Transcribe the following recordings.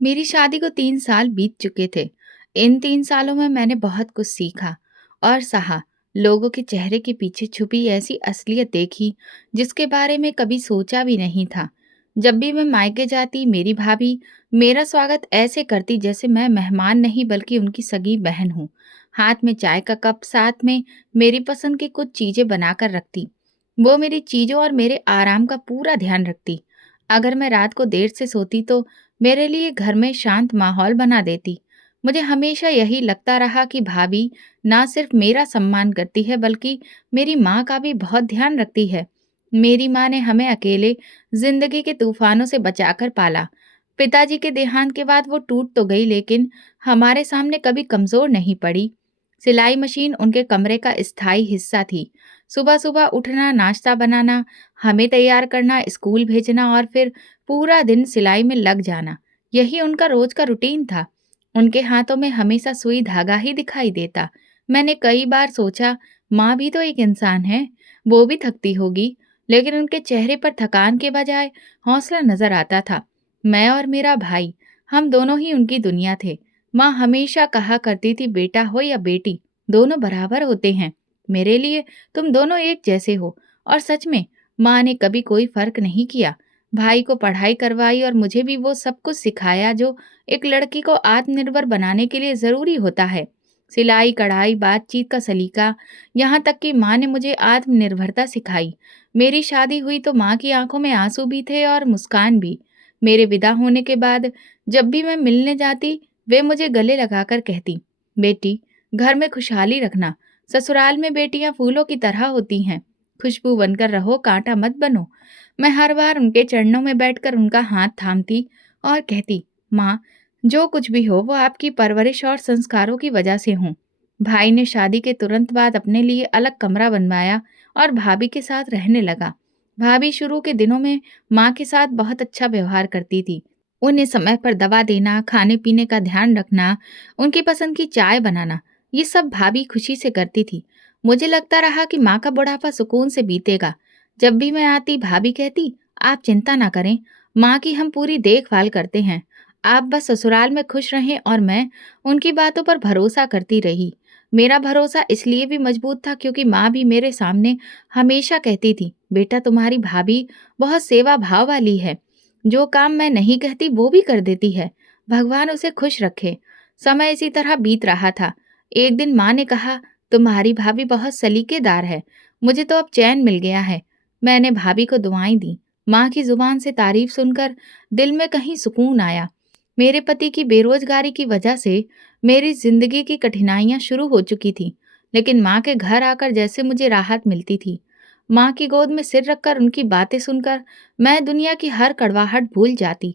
मेरी शादी को 3 साल बीत चुके थे। इन 3 सालों में मैंने बहुत कुछ सीखा और सहा। लोगों के चेहरे के पीछे छुपी ऐसी असलियत देखी, जिसके बारे में कभी सोचा भी नहीं था। जब भी मैं मायके जाती, मेरी भाभी मेरा स्वागत ऐसे करती जैसे मैं मेहमान नहीं बल्कि उनकी सगी बहन हूँ। हाथ में चाय का कप, साथ में मेरी पसंद की कुछ चीज़ें बनाकर रखती। वो मेरी चीज़ों और मेरे आराम का पूरा ध्यान रखती। अगर मैं रात को देर से सोती तो मेरे लिए घर में शांत माहौल बना देती। मुझे हमेशा यही लगता रहा कि भाभी ना सिर्फ मेरा सम्मान करती है बल्कि मेरी माँ का भी बहुत ध्यान रखती है। मेरी माँ ने हमें अकेले जिंदगी के तूफानों से बचाकर पाला। पिताजी के देहांत के बाद वो टूट तो गई, लेकिन हमारे सामने कभी कमजोर नहीं पड़ी। सिलाई मशीन उनके कमरे का स्थायी हिस्सा थी। सुबह सुबह उठना, नाश्ता बनाना, हमें तैयार करना, स्कूल भेजना और फिर पूरा दिन सिलाई में लग जाना, यही उनका रोज का रूटीन था। उनके हाथों में हमेशा सुई धागा ही दिखाई देता। मैंने कई बार सोचा, माँ भी तो एक इंसान है, वो भी थकती होगी, लेकिन उनके चेहरे पर थकान के बजाय हौसला नजर आता था। मैं और मेरा भाई, हम दोनों ही उनकी दुनिया थे। माँ हमेशा कहा करती थी, बेटा हो या बेटी, दोनों बराबर होते हैं। मेरे लिए तुम दोनों एक जैसे हो। और सच में माँ ने कभी कोई फर्क नहीं किया। भाई को पढ़ाई करवाई और मुझे भी वो सब कुछ सिखाया जो एक लड़की को आत्मनिर्भर बनाने के लिए ज़रूरी होता है। सिलाई, कढ़ाई, बातचीत का सलीका, यहाँ तक कि माँ ने मुझे आत्मनिर्भरता सिखाई। मेरी शादी हुई तो माँ की आंखों में आंसू भी थे और मुस्कान भी। मेरे विदा होने के बाद जब भी मैं मिलने जाती, वे मुझे गले लगाकर कहती, बेटी, घर में खुशहाली रखना। ससुराल में बेटियां फूलों की तरह होती हैं। खुशबू बनकर रहो, कांटा मत बनो। मैं हर बार उनके चरणों में बैठकर उनका हाथ थामती और कहती, माँ, जो कुछ भी हो वो आपकी परवरिश और संस्कारों की वजह से हो। भाई ने शादी के तुरंत बाद अपने लिए अलग कमरा बनवाया और भाभी के साथ रहने लगा। भाभी शुरू के दिनों में माँ के साथ बहुत अच्छा व्यवहार करती थी। उन्हें समय पर दवा देना, खाने पीने का ध्यान रखना, उनकी पसंद की चाय बनाना, ये सब भाभी खुशी से करती थी। मुझे लगता रहा कि माँ का बुढ़ापा सुकून से बीतेगा। जब भी मैं आती, भाभी कहती, आप चिंता ना करें, माँ की हम पूरी देखभाल करते हैं। आप बस ससुराल में खुश रहें। और मैं उनकी बातों पर भरोसा करती रही। मेरा भरोसा इसलिए भी मजबूत था क्योंकि माँ भी मेरे सामने हमेशा कहती थी, बेटा, तुम्हारी भाभी बहुत सेवा भाव वाली है। जो काम मैं नहीं कहती वो भी कर देती है। भगवान उसे खुश रखे। समय इसी तरह बीत रहा था। एक दिन माँ ने कहा, तुम्हारी भाभी बहुत सलीकेदार है। मुझे तो अब चैन मिल गया है। मैंने भाभी को दुआएं दी। माँ की जुबान से तारीफ सुनकर दिल में कहीं सुकून आया। मेरे पति की बेरोजगारी की वजह से मेरी जिंदगी की कठिनाइयां शुरू हो चुकी थी, लेकिन माँ के घर आकर जैसे मुझे राहत मिलती थी। माँ की गोद में सिर रखकर उनकी बातें सुनकर मैं दुनिया की हर कड़वाहट भूल जाती।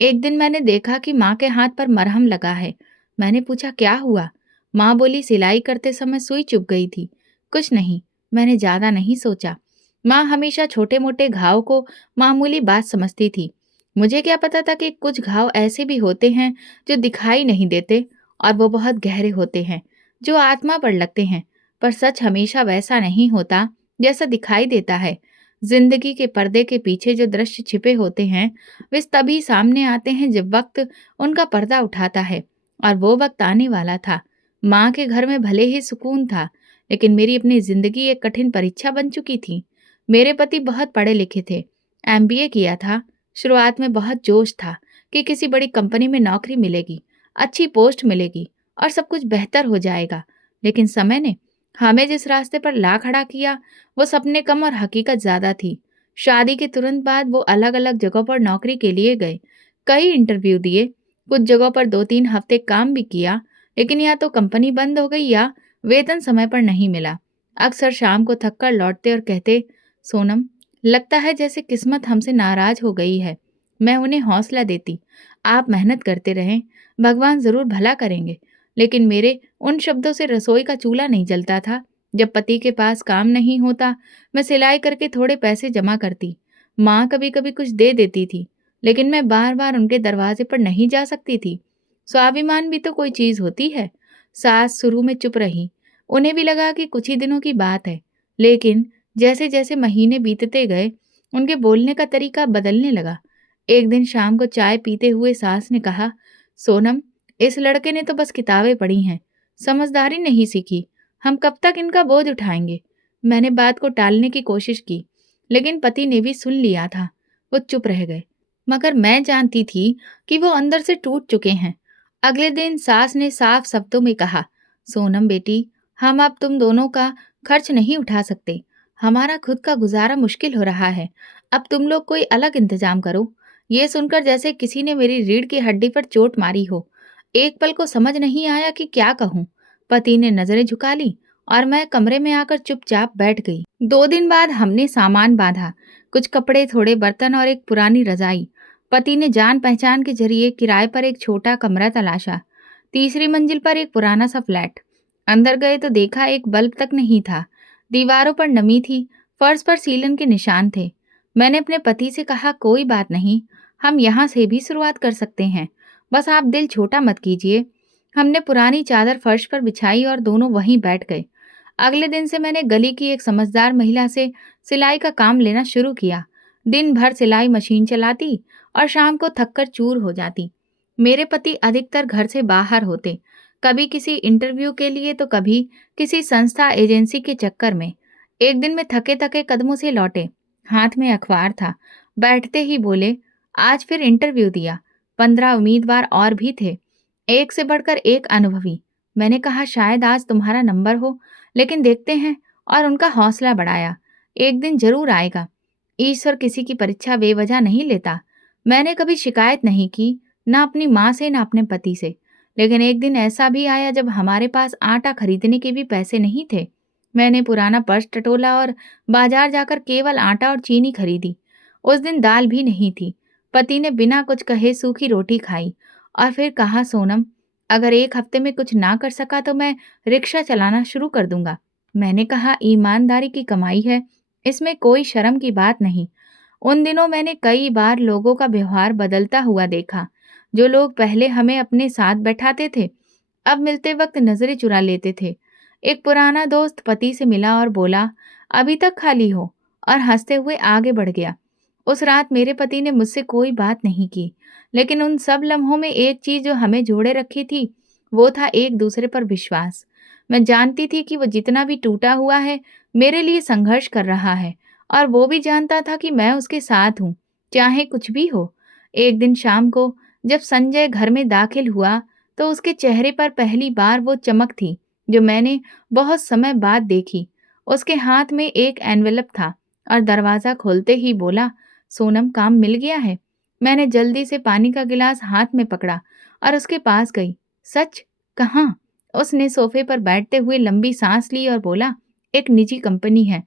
एक दिन मैंने देखा कि माँ के हाथ पर मरहम लगा है। मैंने पूछा, क्या हुआ? माँ बोली, सिलाई करते समय सुई चुभ गई थी। कुछ नहीं, मैंने ज्यादा नहीं सोचा। माँ हमेशा छोटे मोटे घाव को मामूली बात समझती थी। मुझे क्या पता था कि कुछ घाव ऐसे भी होते हैं जो दिखाई नहीं देते, और वो बहुत गहरे होते हैं, जो आत्मा पर लगते हैं। पर सच हमेशा वैसा नहीं होता जैसा दिखाई देता है। जिंदगी के पर्दे के पीछे जो दृश्य छिपे होते हैं, वे तभी सामने आते हैं जब वक्त उनका पर्दा उठाता है। और वो वक्त आने वाला था। माँ के घर में भले ही सुकून था, लेकिन मेरी अपनी जिंदगी एक कठिन परीक्षा बन चुकी थी। मेरे पति बहुत पढ़े लिखे थे, एमबीए किया था। शुरुआत में बहुत जोश था कि किसी बड़ी कंपनी में नौकरी मिलेगी, अच्छी पोस्ट मिलेगी और सब कुछ बेहतर हो जाएगा। लेकिन समय ने हमें जिस रास्ते पर ला खड़ा किया, वो सपने कम और हकीकत ज्यादा थी। शादी के तुरंत बाद वो अलग अलग जगहों पर नौकरी के लिए गए। कई इंटरव्यू दिए, कुछ जगहों पर 2-3 हफ्ते काम भी किया, लेकिन या तो कंपनी बंद हो गई या वेतन समय पर नहीं मिला। अक्सर शाम को थककर लौटते और कहते, सोनम, लगता है जैसे किस्मत हमसे नाराज हो गई है। मैं उन्हें हौसला देती, आप मेहनत करते रहें, भगवान जरूर भला करेंगे। लेकिन मेरे उन शब्दों से रसोई का चूल्हा नहीं जलता था। जब पति के पास काम नहीं होता, मैं सिलाई करके थोड़े पैसे जमा करती। माँ कभी कभी कुछ दे देती थी, लेकिन मैं बार बार उनके दरवाजे पर नहीं जा सकती थी। स्वाभिमान भी तो कोई चीज होती है। सास शुरू में चुप रही। उन्हें भी लगा कि कुछ ही दिनों की बात है, लेकिन जैसे जैसे महीने बीतते गए, उनके बोलने का तरीका बदलने लगा। एक दिन शाम को चाय पीते हुए सास ने कहा, सोनम, इस लड़के ने तो बस किताबें पढ़ी हैं, समझदारी नहीं सीखी। हम कब तक इनका बोझ उठाएंगे? मैंने बात को टालने की कोशिश की, लेकिन पति ने भी सुन लिया था। वो चुप रह गए। मगर मैं जानती थी कि वो अंदर से टूट चुके हैं। अगले दिन सास ने साफ शब्दों में कहा, सोनम बेटी, हम अब तुम दोनों का खर्च नहीं उठा सकते। हमारा खुद का गुजारा मुश्किल हो रहा है। अब तुम लोग कोई अलग इंतजाम करो। ये सुनकर जैसे किसी ने मेरी रीढ़ की हड्डी पर चोट मारी हो। एक पल को समझ नहीं आया कि क्या कहूँ। पति ने नजरें झुका ली और मैं कमरे में आकर चुपचाप बैठ गई। 2 दिन बाद हमने सामान बांधा, कुछ कपड़े, थोड़े बर्तन और एक पुरानी रजाई। पति ने जान पहचान के जरिए किराए पर एक छोटा कमरा तलाशा। तीसरी मंजिल पर एक पुराना सा फ्लैट। अंदर गए तो देखा एक बल्ब तक नहीं था। दीवारों पर नमी थी, फर्श पर सीलन के निशान थे। मैंने अपने पति से कहा, कोई बात नहीं, हम यहाँ से भी शुरुआत कर सकते हैं, बस आप दिल छोटा मत कीजिए। हमने पुरानी चादर फर्श पर बिछाई और दोनों वहीं बैठ गए। अगले दिन से मैंने गली की एक समझदार महिला से सिलाई का काम लेना शुरू किया। दिन भर सिलाई मशीन चलाती और शाम को थककर चूर हो जाती। मेरे पति अधिकतर घर से बाहर होते, कभी किसी इंटरव्यू के लिए तो कभी किसी संस्था एजेंसी के चक्कर में। एक दिन में थके थके कदमों से लौटे, हाथ में अखबार था। बैठते ही बोले, आज फिर इंटरव्यू दिया। 15 उम्मीदवार और भी थे, एक से बढ़कर एक अनुभवी। मैंने कहा, शायद आज तुम्हारा नंबर हो, लेकिन देखते हैं। और उनका हौसला बढ़ाया, एक दिन जरूर आएगा। ईश्वर किसी की परीक्षा बेवजह नहीं लेता। मैंने कभी शिकायत नहीं की, ना अपनी माँ से ना अपने पति से। लेकिन एक दिन ऐसा भी आया जब हमारे पास आटा खरीदने के भी पैसे नहीं थे। मैंने पुराना पर्स टटोला और बाजार जाकर केवल आटा और चीनी खरीदी। उस दिन दाल भी नहीं थी। पति ने बिना कुछ कहे सूखी रोटी खाई और फिर कहा, सोनम, अगर एक हफ्ते में कुछ ना कर सका तो मैं रिक्शा चलाना शुरू कर दूंगा। मैंने कहा, ईमानदारी की कमाई है, इसमें कोई शर्म की बात नहीं। उन दिनों मैंने कई बार लोगों का व्यवहार बदलता हुआ देखा। जो लोग पहले हमें अपने साथ बैठाते थे, अब मिलते वक्त नजरें चुरा लेते थे। एक पुराना दोस्त पति से मिला और बोला, अभी तक खाली हो, और हंसते हुए आगे बढ़ गया। उस रात मेरे पति ने मुझसे कोई बात नहीं की, लेकिन उन सब लम्हों में एक चीज जो हमें जोड़े रखी थी, वो था एक दूसरे पर विश्वास। मैं जानती थी कि वो जितना भी टूटा हुआ है, मेरे लिए संघर्ष कर रहा है, और वो भी जानता था कि मैं उसके साथ हूँ, चाहे कुछ भी हो। एक दिन शाम को जब संजय घर में दाखिल हुआ, तो उसके चेहरे पर पहली बार वो चमक थी जो मैंने बहुत समय बाद देखी। उसके हाथ में एक एनवेलप था और दरवाजा खोलते ही बोला, सोनम, काम मिल गया है। मैंने जल्दी से पानी का गिलास हाथ में पकड़ा और उसके पास गई। सच? कहाँ? उसने सोफे पर बैठते हुए लंबी सांस ली और बोला, एक निजी कंपनी है,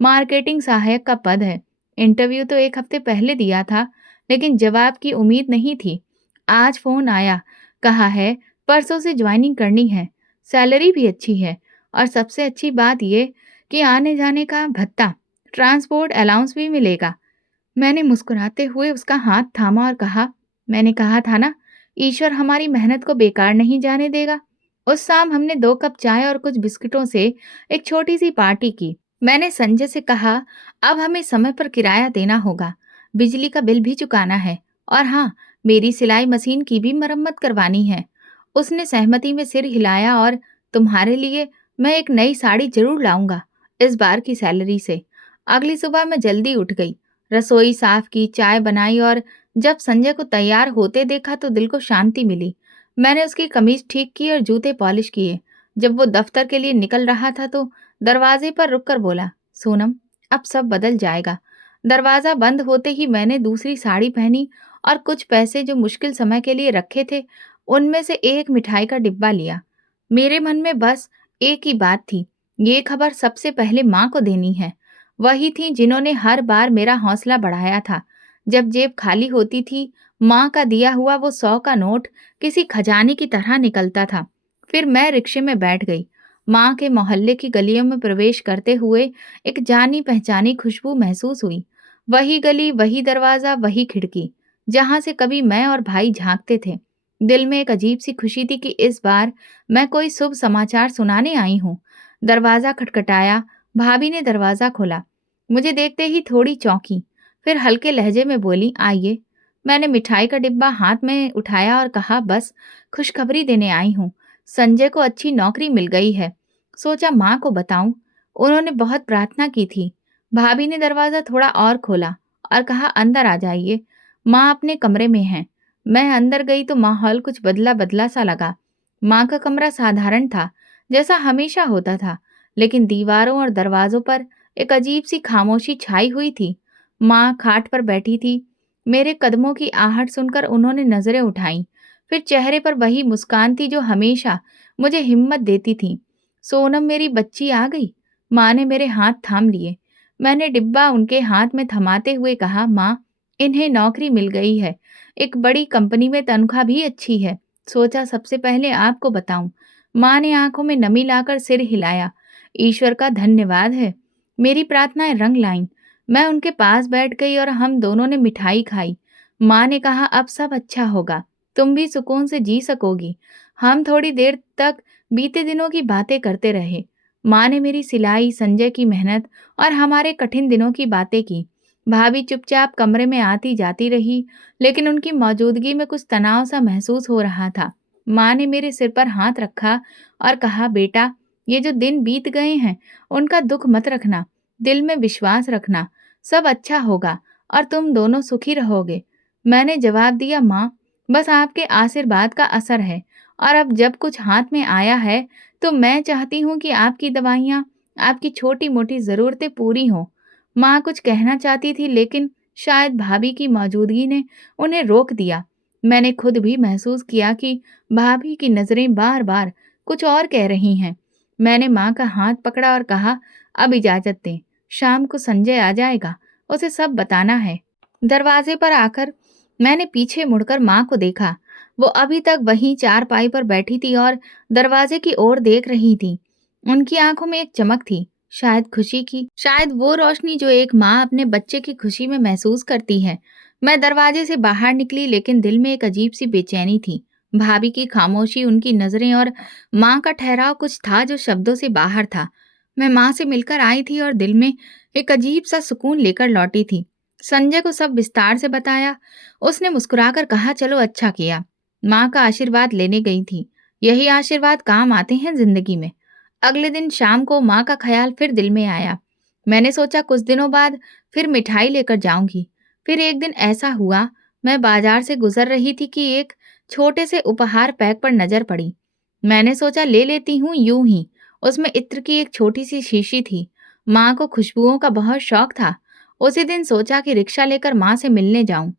मार्केटिंग सहायक का पद है। इंटरव्यू तो एक हफ्ते पहले दिया था, लेकिन जवाब की उम्मीद नहीं थी। आज फोन आया, कहा है परसों से ज्वाइनिंग करनी है। सैलरी भी अच्छी है, और सबसे अच्छी बात यह कि आने जाने का भत्ता, ट्रांसपोर्ट अलाउंस भी मिलेगा। मैंने मुस्कुराते हुए उसका हाथ थामा और कहा, मैंने कहा था ना, ईश्वर हमारी मेहनत को बेकार नहीं जाने देगा। उस शाम हमने 2 कप चाय और कुछ बिस्किटों से एक छोटी सी पार्टी की। मैंने संजय से कहा, अब हमें समय पर किराया देना होगा, बिजली का बिल भी चुकाना है, और हाँ, मेरी सिलाई मशीन की भी मरम्मत करवानी है। उसने सहमति में सिर हिलाया, और तुम्हारे लिए मैं एक नई साड़ी जरूर लाऊंगा, इस बार की सैलरी से। अगली सुबह मैं जल्दी उठ गई, रसोई साफ की, चाय बनाई, और जब संजय को तैयार होते देखा तो दिल को शांति मिली। मैंने उसकी कमीज ठीक की और जूते पॉलिश किए। जब वो दफ्तर के लिए निकल रहा था तो दरवाजे पर रुककर बोला, सोनम, अब सब बदल जाएगा। दरवाजा बंद होते ही मैंने दूसरी साड़ी पहनी और कुछ पैसे जो मुश्किल समय के लिए रखे थे, उनमें से एक मिठाई का डिब्बा लिया। मेरे मन में बस एक ही बात थी, ये खबर सबसे पहले माँ को देनी है। वही थी जिन्होंने हर बार मेरा हौसला बढ़ाया था। जब जेब खाली होती थी, माँ का दिया हुआ वो 100 का नोट किसी खजाने की तरह निकलता था। फिर मैं रिक्शे में बैठ गई। माँ के मोहल्ले की गलियों में प्रवेश करते हुए एक जानी पहचानी खुशबू महसूस हुई। वही गली, वही दरवाजा, वही खिड़की, जहां से कभी मैं और भाई झांकते थे। दिल में एक अजीब सी खुशी थी कि इस बार मैं कोई शुभ समाचार सुनाने आई हूँ। दरवाजा खटखटाया, भाभी ने दरवाजा खोला। मुझे देखते ही थोड़ी चौंकी, फिर हल्के लहजे में बोली, आइए। मैंने मिठाई का डिब्बा हाथ में उठाया और कहा, बस खुशखबरी देने आई हूँ। संजय को अच्छी नौकरी मिल गई है। सोचा माँ को बताऊं। उन्होंने बहुत प्रार्थना की थी। भाभी ने दरवाजा थोड़ा और खोला और कहा, अंदर आ जाइए। माँ अपने कमरे में हैं। मैं अंदर गई तो माहौल कुछ बदला बदला सा लगा। माँ का कमरा साधारण था, जैसा हमेशा होता था, लेकिन दीवारों और दरवाजों पर एक अजीब सी खामोशी छाई हुई थी। माँ खाट पर बैठी थी। मेरे कदमों की आहट सुनकर उन्होंने नजरें उठाईं। फिर चेहरे पर वही मुस्कान थी जो हमेशा मुझे हिम्मत देती थी। सोनम मेरी बच्ची आ गई। माँ ने मेरे हाथ थाम लिए। मैंने डिब्बा उनके हाथ में थमाते हुए कहा, माँ, इन्हें नौकरी मिल गई है। एक बड़ी कंपनी में तनख्वाह भी अच्छी है। सोचा सबसे पहले आपको बताऊं। माँ ने आंखों में नमी लाकर सिर हिलाया। ईश्वर का धन्यवाद है। मेरी प्रार्थनाएं रंग लाईं। मैं उनके पास बैठ गई और हम दोनों ने मिठाई खाई। माँ ने कहा, अब सब अच्छा होगा। तुम भी सुकून से जी सकोगी। हम थोड़ी देर तक बीते दिनों की बातें करते रहे। माँ ने मेरी सिलाई, संजय की मेहनत और हमारे कठिन दिनों की बातें की। भाभी चुपचाप कमरे में आती जाती रही, लेकिन उनकी मौजूदगी में कुछ तनाव सा महसूस हो रहा था। माँ ने मेरे सिर पर हाथ रखा और कहा, बेटा, ये जो दिन बीत गए हैं, उनका दुख मत रखना। दिल में विश्वास रखना। सब अच्छा होगा और तुम दोनों सुखी रहोगे। मैंने जवाब दिया, माँ, बस आपके आशीर्वाद का असर है। और अब जब कुछ हाथ में आया है, तो मैं चाहती हूँ कि आपकी दवाइयाँ, आपकी छोटी-मोटी ज़रूरतें पूरी हों। माँ कुछ कहना चाहती थी, लेकिन शायद भाभी की मौजूदगी ने उन्हें रोक दिया। मैंने खुद भी महसूस किया कि भाभी की नज़रें बार-बार कुछ और कह रही हैं। मैंने माँ का हाथ पकड़ा और कहा, अब इजाज़त दें। शाम को संजय आ जाएगा। उसे सब बताना है। दरवाजे पर आकर मैंने पीछे मुड़कर माँ को देखा। वो अभी तक वहीं चारपाई पर बैठी थी और दरवाजे की ओर देख रही थी। उनकी आंखों में एक चमक थी, शायद खुशी की, शायद वो रोशनी जो एक माँ अपने बच्चे की खुशी में महसूस करती है। मैं दरवाजे से बाहर निकली, लेकिन दिल में एक अजीब सी बेचैनी थी। भाभी की खामोशी, उनकी नजरें और माँ का ठहराव कुछ था जो शब्दों से बाहर था। मैं माँ से मिलकर आई थी और दिल में एक अजीब सा सुकून लेकर लौटी थी। संजय को सब विस्तार से बताया। उसने मुस्कुराकर कहा, चलो अच्छा किया। माँ का आशीर्वाद लेने गई थी। यही आशीर्वाद काम आते हैं जिंदगी में। अगले दिन शाम को माँ का ख्याल फिर दिल में आया। मैंने सोचा कुछ दिनों बाद फिर मिठाई लेकर जाऊंगी। फिर एक दिन ऐसा हुआ, मैं बाजार से गुजर रही थी कि एक छोटे से उपहार पैक पर नजर पड़ी। मैंने सोचा ले लेती हूँ यूं ही। उसमें इत्र की एक छोटी सी शीशी थी। माँ को खुशबुओं का बहुत शौक था। उसी दिन सोचा कि रिक्शा लेकर माँ से मिलने जाऊं।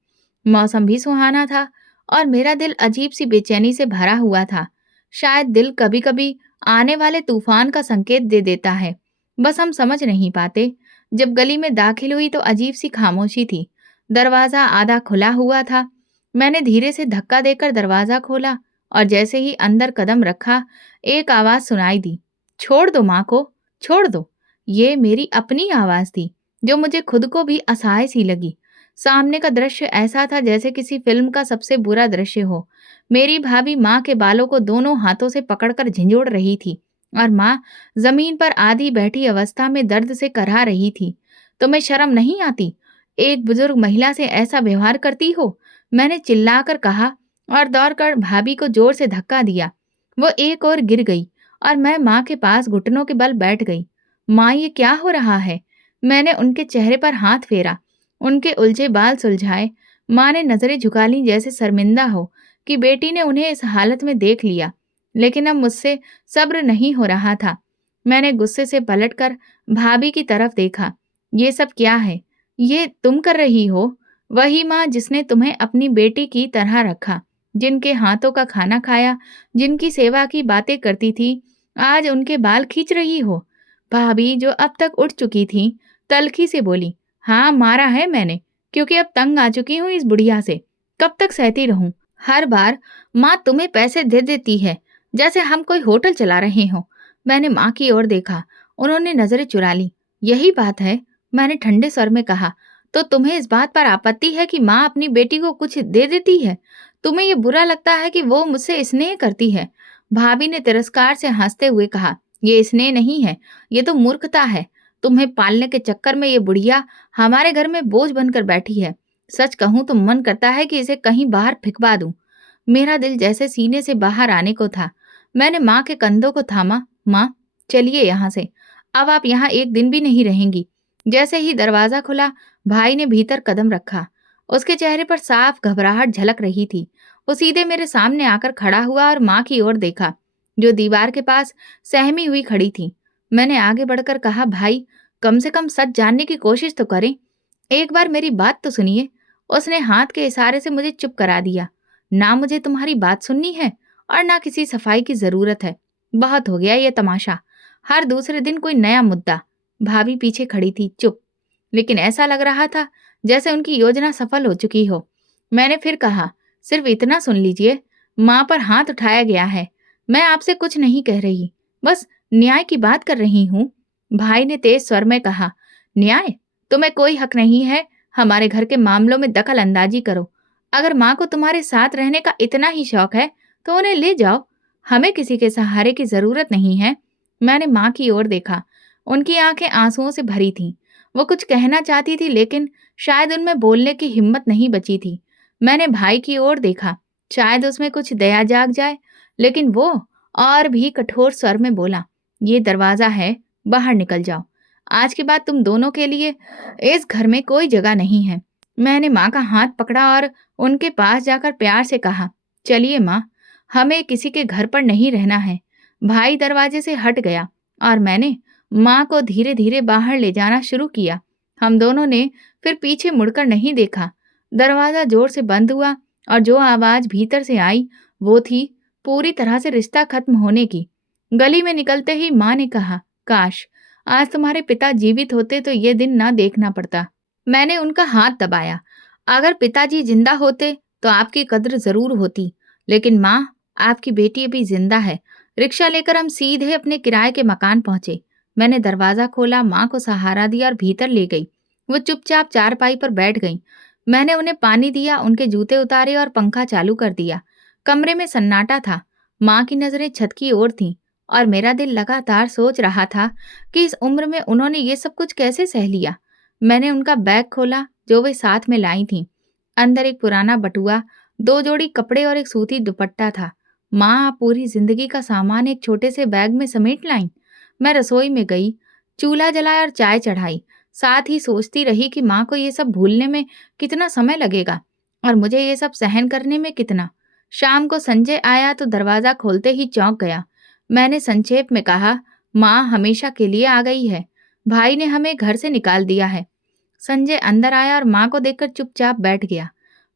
मौसम भी सुहाना था और मेरा दिल अजीब सी बेचैनी से भरा हुआ था। शायद दिल कभी-कभी आने वाले तूफान का संकेत दे देता है, बस हम समझ नहीं पाते। जब गली में दाखिल हुई तो अजीब सी खामोशी थी। दरवाजा आधा खुला हुआ था। मैंने धीरे से धक्का देकर दरवाजा खोला और जैसे ही अंदर कदम रखा, एक आवाज सुनाई दी, छोड़ दो माँ को, छोड़ दो। ये मेरी अपनी आवाज थी, जो मुझे खुद को भी असहाय सी लगी। सामने का दृश्य ऐसा था जैसे किसी फिल्म का सबसे बुरा दृश्य हो। मेरी भाभी माँ के बालों को दोनों हाथों से पकड़कर झंझोड़ रही थी और माँ जमीन पर आधी बैठी अवस्था में दर्द से करहा रही थी। तुम्हें शर्म नहीं आती? एक बुजुर्ग महिला से ऐसा व्यवहार करती हो? मैंने चिल्लाकर कहा और दौड़कर भाभी को जोर से धक्का दिया। वो एक और गिर गई और मैं माँ के पास घुटनों के बल बैठ गई। माँ, ये क्या हो रहा है? मैंने उनके चेहरे पर हाथ फेरा, उनके उलझे बाल सुलझाए। माँ ने नजरें झुका लीं, जैसे शर्मिंदा हो कि बेटी ने उन्हें इस हालत में देख लिया। लेकिन अब मुझसे सब्र नहीं हो रहा था। मैंने गुस्से से पलटकर भाभी की तरफ देखा। ये सब क्या है? ये तुम कर रही हो? वही माँ जिसने तुम्हें अपनी बेटी की तरह रखा, जिनके हाथों का खाना खाया, जिनकी सेवा की बातें करती थी, आज उनके बाल खींच रही हो? भाभी, जो अब तक उठ चुकी थी, तल्खी से बोली, हाँ, मारा है मैंने, क्योंकि अब तंग आ चुकी हूँ इस बुढ़िया से। कब तक सहती रहूं? हर बार माँ तुम्हें पैसे दे देती है, जैसे हम कोई होटल चला रहे हों। मैंने माँ की ओर देखा। उन्होंने नजरें चुरा ली। यही बात है, मैंने ठंडे स्वर में कहा। तो तुम्हें इस बात पर आपत्ति है कि माँ अपनी बेटी को कुछ दे देती है? तुम्हें ये बुरा लगता है कि वो मुझसे स्नेह करती है? भाभी ने तिरस्कार से हंसते हुए कहा, ये स्नेह नहीं है, ये तो मूर्खता है। तुम्हें पालने के चक्कर में ये बुढ़िया हमारे घर में बोझ बनकर बैठी है। सच कहूँ तो मन करता है कि इसे कहीं बाहर फिकवा दूँ। मेरा दिल जैसे सीने से बाहर आने को था। मैंने माँ के कंधों को थामा। माँ, चलिए यहाँ से। अब आप यहाँ एक दिन भी नहीं रहेंगी। जैसे ही दरवाज़ा खुला, भाई ने भीतर कदम रखा। उसके चेहरे पर साफ घबराहट झलक रही थी। वो सीधे मेरे सामने आकर खड़ा हुआ और माँ की ओर देखा, जो दीवार के पास सहमी हुई खड़ी थी। मैंने आगे बढ़कर कहा, भाई, कम से कम सच जानने की कोशिश तो करें। एक बार मेरी बात तो सुनिए। उसने हाथ के इशारे से मुझे चुप करा दिया। ना मुझे तुम्हारी बात सुननी है और ना किसी सफाई की जरूरत है। बहुत हो गया ये तमाशा। हर दूसरे दिन कोई नया मुद्दा। भाभी पीछे खड़ी थी, चुप। लेकिन ऐसा लग रहा था जैसे उनकी योजना सफल हो चुकी हो। मैंने फिर कहा, सिर्फ इतना सुन लीजिए। माँ पर हाथ उठाया गया है। मैं आपसे कुछ नहीं कह रही, बस न्याय की बात कर रही हूँ। भाई ने तेज स्वर में कहा, न्याय? तुम्हें कोई हक नहीं है हमारे घर के मामलों में दखल अंदाजी करो। अगर माँ को तुम्हारे साथ रहने का इतना ही शौक है तो उन्हें ले जाओ। हमें किसी के सहारे की जरूरत नहीं है। मैंने माँ की ओर देखा। उनकी आंखें आंसुओं से भरी थीं। वो कुछ कहना चाहती थी, लेकिन शायद उनमें बोलने की हिम्मत नहीं बची थी। मैंने भाई की ओर देखा। शायद उसमें कुछ दया जाग जाए, लेकिन वो और भी कठोर स्वर में बोला, ये दरवाजा है, बाहर निकल जाओ। आज के बाद तुम दोनों के लिए इस घर में कोई जगह नहीं है। मैंने माँ का हाथ पकड़ा और उनके पास जाकर प्यार से कहा, चलिए माँ, हमें किसी के घर पर नहीं रहना है। भाई दरवाजे से हट गया और मैंने माँ को धीरे धीरे बाहर ले जाना शुरू किया। हम दोनों ने फिर पीछे मुड़कर नहीं देखा। दरवाजा जोर से बंद हुआ और जो आवाज भीतर से आई वो थी पूरी तरह से रिश्ता खत्म होने की। गली में निकलते ही माँ ने कहा, काश आज तुम्हारे पिता जीवित होते तो ये दिन ना देखना पड़ता। मैंने उनका हाथ दबाया। अगर पिताजी जिंदा होते तो आपकी कद्र जरूर होती, लेकिन माँ, आपकी बेटी अभी जिंदा है। रिक्शा लेकर हम सीधे अपने किराए के मकान पहुंचे। मैंने दरवाजा खोला, माँ को सहारा दिया और भीतर ले गई। वो चुपचाप चारपाई पर बैठ गईं। मैंने उन्हें पानी दिया, उनके जूते उतारे और पंखा चालू कर दिया। कमरे में सन्नाटा था। माँ की नजरें छत की ओर थीं और मेरा दिल लगातार सोच रहा था कि इस उम्र में उन्होंने ये सब कुछ कैसे सह लिया। मैंने उनका बैग खोला जो वे साथ में लाई थीं। अंदर एक पुराना बटुआ, 2 जोड़ी कपड़े और एक सूती दुपट्टा था। माँ, आप पूरी जिंदगी का सामान एक छोटे से बैग में समेट लाईं। मैं रसोई में गई, चूल्हा जलाया और चाय चढ़ाई। साथ ही सोचती रही कि माँ को ये सब भूलने में कितना समय लगेगा और मुझे ये सब सहन करने में कितना। शाम को संजय आया तो दरवाजा खोलते ही चौंक गया। मैंने संक्षेप में कहा, माँ हमेशा के लिए आ गई है। भाई ने हमें घर से निकाल दिया है। संजय अंदर आया और माँ को देखकर चुपचाप बैठ गया।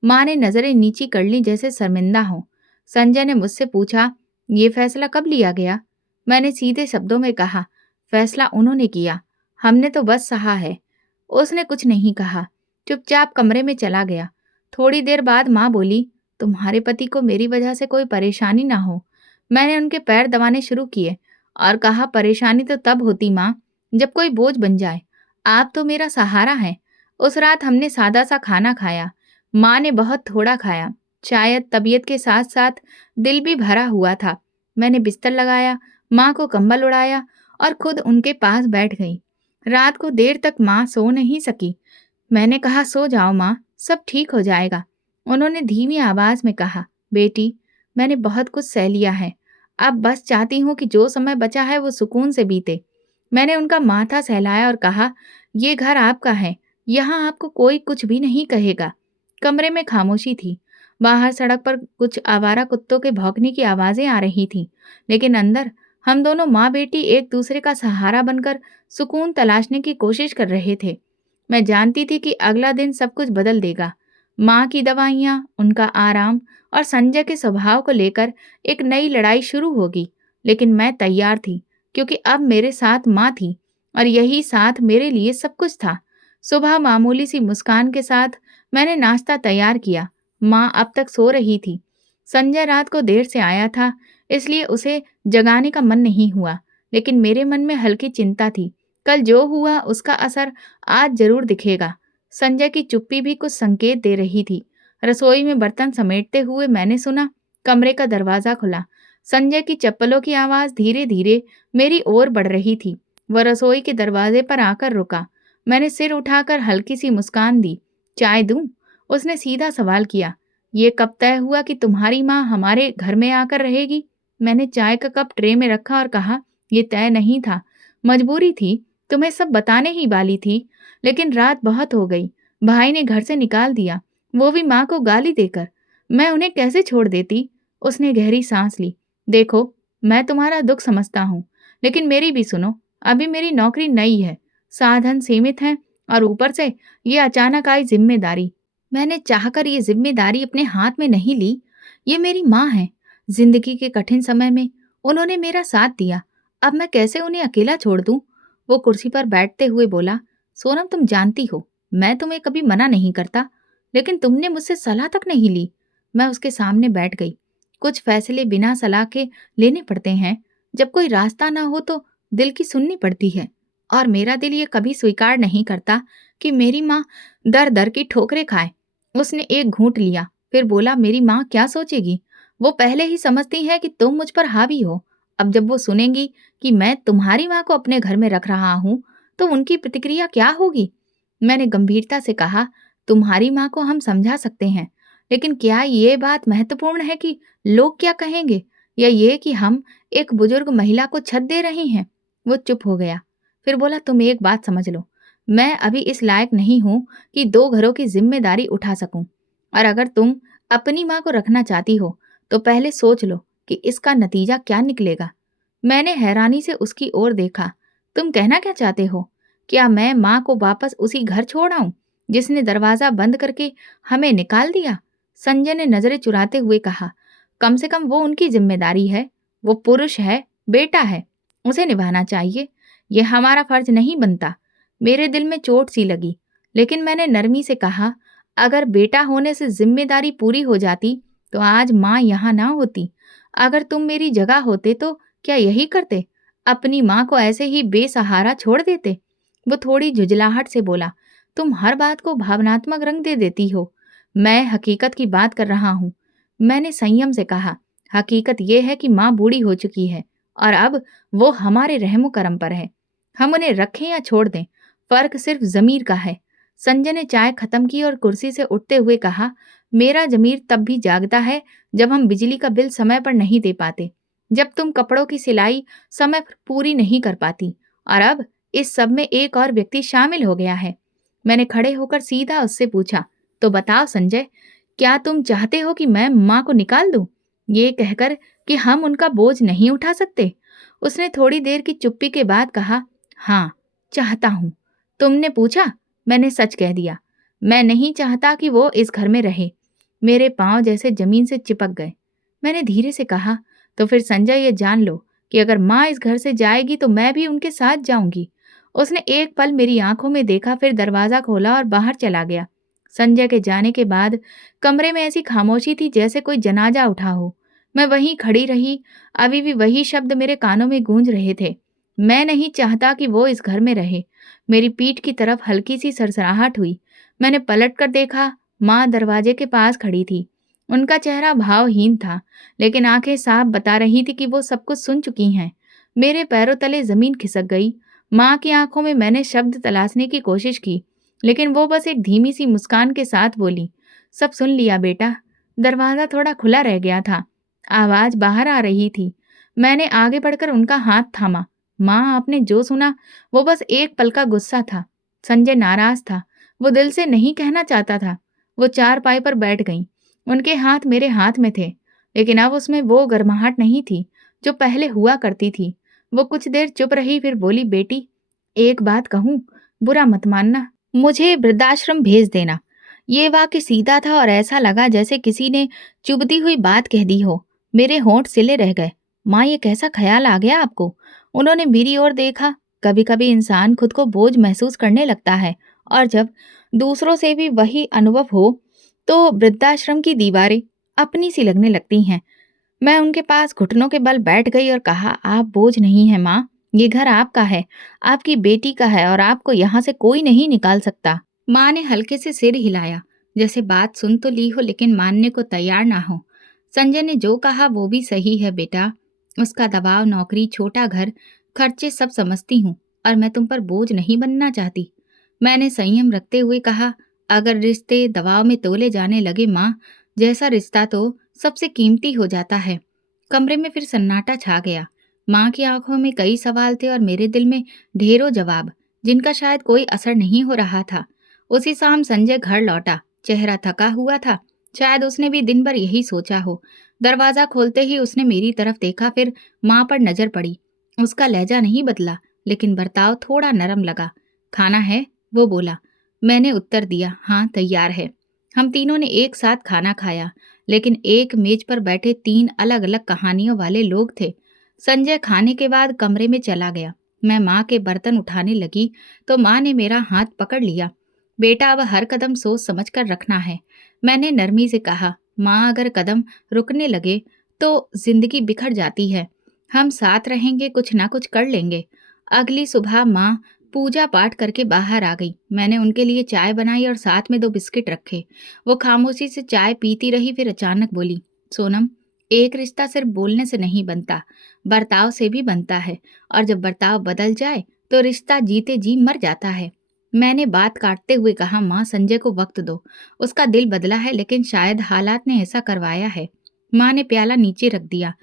माँ ने नजरें नीची कर ली जैसे शर्मिंदा हो। संजय ने मुझसे पूछा, ये फैसला कब लिया गया? मैंने सीधे शब्दों में कहा, फैसला उन्होंने किया, हमने तो बस सहा है। उसने कुछ नहीं कहा, चुपचाप कमरे में चला गया। थोड़ी देर बाद माँ बोली, तुम्हारे पति को मेरी वजह से कोई परेशानी ना हो। मैंने उनके पैर दबाने शुरू किए और कहा, परेशानी तो तब होती माँ जब कोई बोझ बन जाए। आप तो मेरा सहारा हैं। उस रात हमने सादा सा खाना खाया। माँ ने बहुत थोड़ा खाया। शायद तबीयत के साथ साथ दिल भी भरा हुआ था। मैंने बिस्तर लगाया, माँ को कंबल उड़ाया और खुद उनके पास बैठ गई। रात को देर तक माँ सो नहीं सकी। मैंने कहा, सो जाओ माँ, सब ठीक हो जाएगा। उन्होंने धीमी आवाज में कहा, बेटी, मैंने बहुत कुछ सह लिया है। अब बस चाहती हूँ कि जो समय बचा है वो सुकून से बीते। मैंने उनका माथा सहलाया और कहा, ये घर आपका है, यहाँ आपको कोई कुछ भी नहीं कहेगा। कमरे में खामोशी थी। बाहर सड़क पर कुछ आवारा कुत्तों के भौंकने की आवाजें आ रही थीं, लेकिन अंदर हम दोनों माँ बेटी एक दूसरे का सहारा बनकर सुकून तलाशने की कोशिश कर रहे थे। मैं जानती थी कि अगला दिन सब कुछ बदल देगा। माँ की दवाइयाँ, उनका आराम और संजय के स्वभाव को लेकर एक नई लड़ाई शुरू होगी। लेकिन मैं तैयार थी, क्योंकि अब मेरे साथ माँ थी और यही साथ मेरे लिए सब कुछ था। सुबह मामूली सी मुस्कान के साथ मैंने नाश्ता तैयार किया। माँ अब तक सो रही थी। संजय रात को देर से आया था, इसलिए उसे जगाने का मन नहीं हुआ, लेकिन मेरे मन में हल्की चिंता थी। कल जो हुआ उसका असर आज जरूर दिखेगा। संजय की चुप्पी भी कुछ संकेत दे रही थी। रसोई में बर्तन समेटते हुए मैंने सुना, कमरे का दरवाजा खुला। संजय की चप्पलों की आवाज धीरे धीरे मेरी ओर बढ़ रही थी। वह रसोई के दरवाजे पर आकर रुका। मैंने सिर उठाकर हल्की सी मुस्कान दी। चाय दूं? उसने सीधा सवाल किया, ये कब तय हुआ कि तुम्हारी माँ हमारे घर में आकर रहेगी? मैंने चाय का कप ट्रे में रखा और कहा, ये तय नहीं था, मजबूरी थी, तुम्हें सब बताने ही वाली थी, लेकिन रात बहुत हो गई, भाई ने घर से निकाल दिया, वो भी माँ को गाली देकर। मैं उन्हें कैसे छोड़ देती? उसने गहरी सांस ली। देखो, मैं तुम्हारा दुख समझता हूँ, लेकिन मेरी भी सुनो, अभी मेरी नौकरी नई है, साधन सीमित हैं और ऊपर से ये अचानक आई जिम्मेदारी। मैंने चाहकर ये जिम्मेदारी अपने हाथ में नहीं ली। ये मेरी माँ है। जिंदगी के कठिन समय में उन्होंने मेरा साथ दिया। अब मैं कैसे उन्हें अकेला छोड़ दूं? वो कुर्सी पर बैठते हुए बोला, सोनम तुम जानती हो, मैं तुम्हें कभी मना नहीं करता, लेकिन तुमने मुझसे सलाह तक नहीं ली। मैं उसके सामने बैठ गई। कुछ फैसले बिना सलाह के लेने पड़ते हैं। जब कोई रास्ता ना हो तो दिल की सुननी पड़ती है। और मेरा दिल ये कभी स्वीकार नहीं करता कि मेरी माँ दर दर की ठोकरें खाए। उसने एक घूंट लिया, फिर बोला, मेरी माँ क्या सोचेगी? वो पहले ही समझती है कि तुम मुझ पर हावी हो। अब जब वो सुनेंगी कि मैं तुम्हारी माँ को अपने घर में रख रहा हूँ, तो उनकी प्रतिक्रिया क्या होगी? मैंने गंभीरता से कहा, तुम्हारी माँ को हम समझा सकते हैं, लेकिन क्या ये बात महत्वपूर्ण है कि लोग क्या कहेंगे, या ये कि हम एक बुजुर्ग महिला को छत दे रहे हैं? वो चुप हो गया, फिर बोला, तुम एक बात समझ लो, मैं अभी इस लायक नहीं हूं कि दो घरों की जिम्मेदारी उठा सकूं। और अगर तुम अपनी माँ को रखना चाहती हो, तो पहले सोच लो कि इसका नतीजा क्या निकलेगा। मैंने हैरानी से उसकी ओर देखा। तुम कहना क्या चाहते हो? क्या मैं माँ को वापस उसी घर छोड़ आऊं जिसने दरवाजा बंद करके हमें निकाल दिया? संजय ने नजरें चुराते हुए कहा, कम से कम वो उनकी जिम्मेदारी है। वो पुरुष है, बेटा है, उसे निभाना चाहिए। यह हमारा फर्ज नहीं बनता। मेरे दिल में चोट सी लगी, लेकिन मैंने नरमी से कहा, अगर बेटा होने से जिम्मेदारी पूरी हो जाती तो आज माँ यहाँ ना होती। अगर तुम मेरी जगह होते तो क्या यही करते? अपनी माँ को ऐसे ही बेसहारा छोड़ देते? वो थोड़ी झुंझलाहट से बोला, तुम हर बात को भावनात्मक रंग दे देती हो। मैं हकीकत की बात कर रहा हूँ। मैंने संयम से कहा, हकीकत यह है कि माँ बूढ़ी हो चुकी है और अब वो हमारे रहमो करम पर है। हम उन्हें रखें या छोड़ दें, फर्क सिर्फ जमीर का है। संजय ने चाय खत्म की और कुर्सी से उठते हुए कहा, मेरा जमीर तब भी जागता है जब हम बिजली का बिल समय पर नहीं दे पाते, जब तुम कपड़ों की सिलाई समय पर पूरी नहीं कर पाती, और अब इस सब में एक और व्यक्ति शामिल हो गया है। मैंने खड़े होकर सीधा उससे पूछा, तो बताओ संजय, क्या तुम चाहते हो कि मैं माँ को निकाल दूं, ये कहकर कि हम उनका बोझ नहीं उठा सकते? उसने थोड़ी देर की चुप्पी के बाद कहा, हाँ, चाहता हूं। तुमने पूछा, मैंने सच कह दिया। मैं नहीं चाहता कि वो इस घर में रहे। मेरे पांव जैसे जमीन से चिपक गए। मैंने धीरे से कहा, तो फिर संजय ये जान लो कि अगर माँ इस घर से जाएगी तो मैं भी उनके साथ जाऊंगी। उसने एक पल मेरी आंखों में देखा, फिर दरवाजा खोला और बाहर चला गया। संजय के जाने के बाद कमरे में ऐसी खामोशी थी जैसे कोई जनाजा उठा हो। मैं वहीं खड़ी रही। अभी भी वही शब्द मेरे कानों में गूंज रहे थे, मैं नहीं चाहता कि वो इस घर में रहे। मेरी पीठ की तरफ हल्की सी सरसराहट हुई। मैंने पलट कर देखा, माँ दरवाजे के पास खड़ी थी। उनका चेहरा भावहीन था, लेकिन आंखें साफ बता रही थी कि वो सब कुछ सुन चुकी हैं। मेरे पैरों तले जमीन खिसक गई। माँ की आंखों में मैंने शब्द तलाशने की कोशिश की, लेकिन वो बस एक धीमी सी मुस्कान के साथ बोली, सब सुन लिया बेटा। दरवाजा थोड़ा खुला रह गया था, आवाज बाहर आ रही थी। मैंने आगे बढ़कर उनका हाथ थामा। माँ, आपने जो सुना वो बस एक पल का गुस्सा था। संजय नाराज था, वो दिल से नहीं कहना चाहता था। वो चारपाई पर बैठ गईं। उनके हाथ मेरे हाथ में थे, लेकिन अब उसमें वो गर्माहट नहीं थी जो पहले हुआ करती थी। वो कुछ देर चुप रही, फिर बोली, बेटी, एक बात कहूँ, बुरा मत मानना, मुझे वृद्धाश्रम भेज देना। ये वाक्य सीधा था और ऐसा लगा जैसे किसी ने चुभती हुई बात कह दी हो। मेरे होंठ सिले रह गए। माँ, ये कैसा ख्याल आ गया आपको? उन्होंने मेरी ओर देखा। कभी कभी इंसान खुद को बोझ महसूस करने लगता है, और जब दूसरों से भी वही अनुभव हो तो वृद्धाश्रम की दीवारें अपनी सी लगने लगती हैं। मैं उनके पास घुटनों के बल बैठ गई और कहा, आप बोझ नहीं है माँ, ये घर आपका है, आपकी बेटी का है, और आपको यहाँ से कोई नहीं निकाल सकता। माँ ने हल्के से सिर हिलाया, जैसे बात सुन तो ली हो लेकिन मानने को तैयार ना हो। संजय ने जो कहा वो भी सही है बेटा। उसका दबाव, नौकरी, छोटा घर, खर्चे सब समझती हूँ, और मैं तुम पर बोझ नहीं बनना चाहती। मैंने संयम रखते हुए कहा, अगर रिश्ते दबाव में तोले जाने लगे माँ, जैसा रिश्ता तो सबसे कीमती हो जाता है। कमरे में फिर सन्नाटा छा गया। माँ की आंखों में कई सवाल थे और मेरे दिल में ढेरों जवाब, जिनका शायद कोई असर नहीं हो रहा था। उसी शाम संजय घर लौटा। चेहरा थका हुआ था। शायद उसने भी दिन भर यही सोचा हो। दरवाजा खोलते ही उसने मेरी तरफ देखा, फिर माँ पर नजर पड़ी। उसका लहजा नहीं बदला, लेकिन बर्ताव थोड़ा नरम लगा। खाना है? वो बोला। मैंने उत्तर दिया, हाँ तैयार है। हम तीनों ने एक साथ खाना खाया, लेकिन एक मेज पर बैठे तीन अलग अलग कहानियों वाले लोग थे। संजय खाने के बाद कमरे में चला गया। मैं माँ के बर्तन उठाने लगी तो माँ ने मेरा हाथ पकड़ लिया। बेटा, अब हर कदम सोच समझ कर रखना है। मैंने नरमी से कहा। माँ, अगर कदम रुकने लगे तो जिंदगी बिखर जाती है। हम साथ रहेंगे, कुछ ना कुछ कर लेंगे। अगली सुबह माँ पूजा पाठ करके बाहर आ गई। मैंने उनके लिए चाय बनाई और साथ में 2 बिस्किट रखे। वो खामोशी से चाय पीती रही, फिर अचानक बोली, सोनम, एक रिश्ता सिर्फ बोलने से नहीं बनता, बर्ताव से भी बनता है। और जब बर्ताव बदल जाए तो रिश्ता जीते जी मर जाता है। मैंने बात काटते हुए कहा, माँ, संजय को वक्त दो। उसका दिल बदला है, लेकिन शायद हालात ने ऐसा करवाया है। माँ ने प्याला नीचे रख दिया।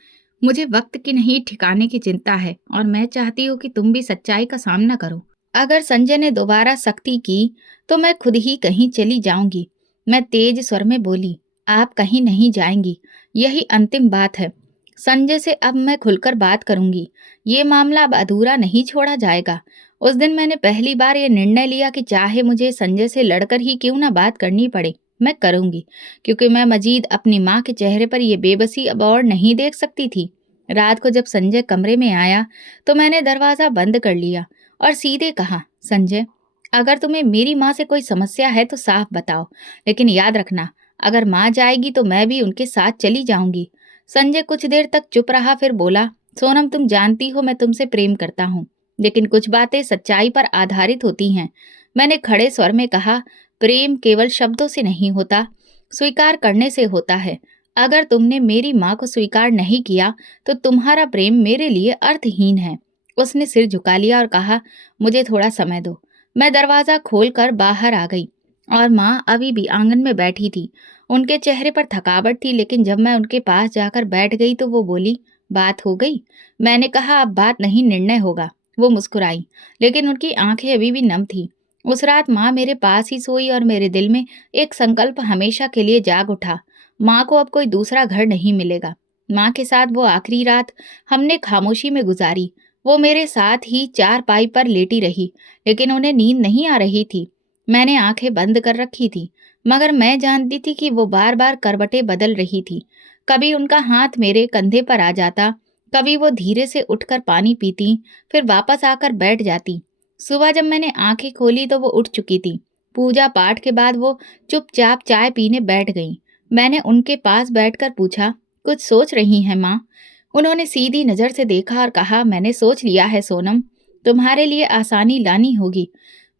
मुझे वक्त की नहीं, ठिकाने की चिंता है, और मैं चाहती हूँ कि तुम भी सच्चाई का सामना करो। अगर संजय ने दोबारा सख्ती की तो मैं खुद ही कहीं चली जाऊंगी। मैं तेज स्वर में बोली, आप कहीं नहीं जाएंगी, यही अंतिम बात है। संजय से अब मैं खुलकर बात करूंगी। ये मामला अब अधूरा नहीं छोड़ा जाएगा। उस दिन मैंने पहली बार ये निर्णय लिया कि चाहे मुझे संजय से लड़कर ही क्यों ना बात करनी पड़े, मैं करूंगी, क्योंकि मैं मजीद अपनी माँ के चेहरे पर यह बेबसी अब और नहीं देख सकती थी। रात को जब संजय कमरे में आया तो मैंने दरवाजा बंद कर लिया और सीधे कहा, संजय, अगर तुम्हें मेरी माँ से कोई समस्या है तो साफ बताओ, लेकिन याद रखना, अगर माँ जाएगी तो मैं भी उनके साथ चली जाऊंगी। संजय कुछ देर तक चुप रहा, फिर बोला, सोनम, तुम जानती हो मैं तुमसे प्रेम करता हूँ, लेकिन कुछ बातें सच्चाई पर आधारित होती हैं। मैंने खड़े स्वर में कहा, प्रेम केवल शब्दों से नहीं होता, स्वीकार करने से होता है। अगर तुमने मेरी माँ को स्वीकार नहीं किया तो तुम्हारा प्रेम मेरे लिए अर्थहीन है। उसने सिर झुका लिया और कहा, मुझे थोड़ा समय दो। मैं दरवाजा खोलकर बाहर आ गई और माँ अभी भी आंगन में बैठी थी। उनके चेहरे पर थकावट थी, लेकिन जब मैं उनके पास जाकर बैठ गई तो वो बोली, बात हो गई? मैंने कहा, अब बात नहीं, निर्णय होगा। वो मुस्कुराई, लेकिन उनकी आंखें अभी भी नम थी। उस रात माँ मेरे पास ही सोई और मेरे दिल में एक संकल्प हमेशा के लिए जाग उठा। माँ को अब कोई दूसरा घर नहीं मिलेगा। माँ के साथ वो आखिरी रात हमने खामोशी में गुजारी। वो मेरे साथ ही चारपाई पर लेटी रही, लेकिन उन्हें नींद नहीं आ रही थी। मैंने आंखें बंद कर रखी थी, मगर मैं जानती थी कि वो बार बार करवटें बदल रही थी। कभी उनका हाथ मेरे कंधे पर आ जाता, कभी वो धीरे से उठकर पानी पीती, फिर वापस आकर बैठ जाती। सुबह जब मैंने आंखें खोली तो वो उठ चुकी थी। पूजा पाठ के बाद वो चुपचाप चाय पीने बैठ गईं। मैंने उनके पास बैठकर पूछा, कुछ सोच रही हैं माँ? उन्होंने सीधी नजर से देखा और कहा, मैंने सोच लिया है सोनम, तुम्हारे लिए आसानी लानी होगी।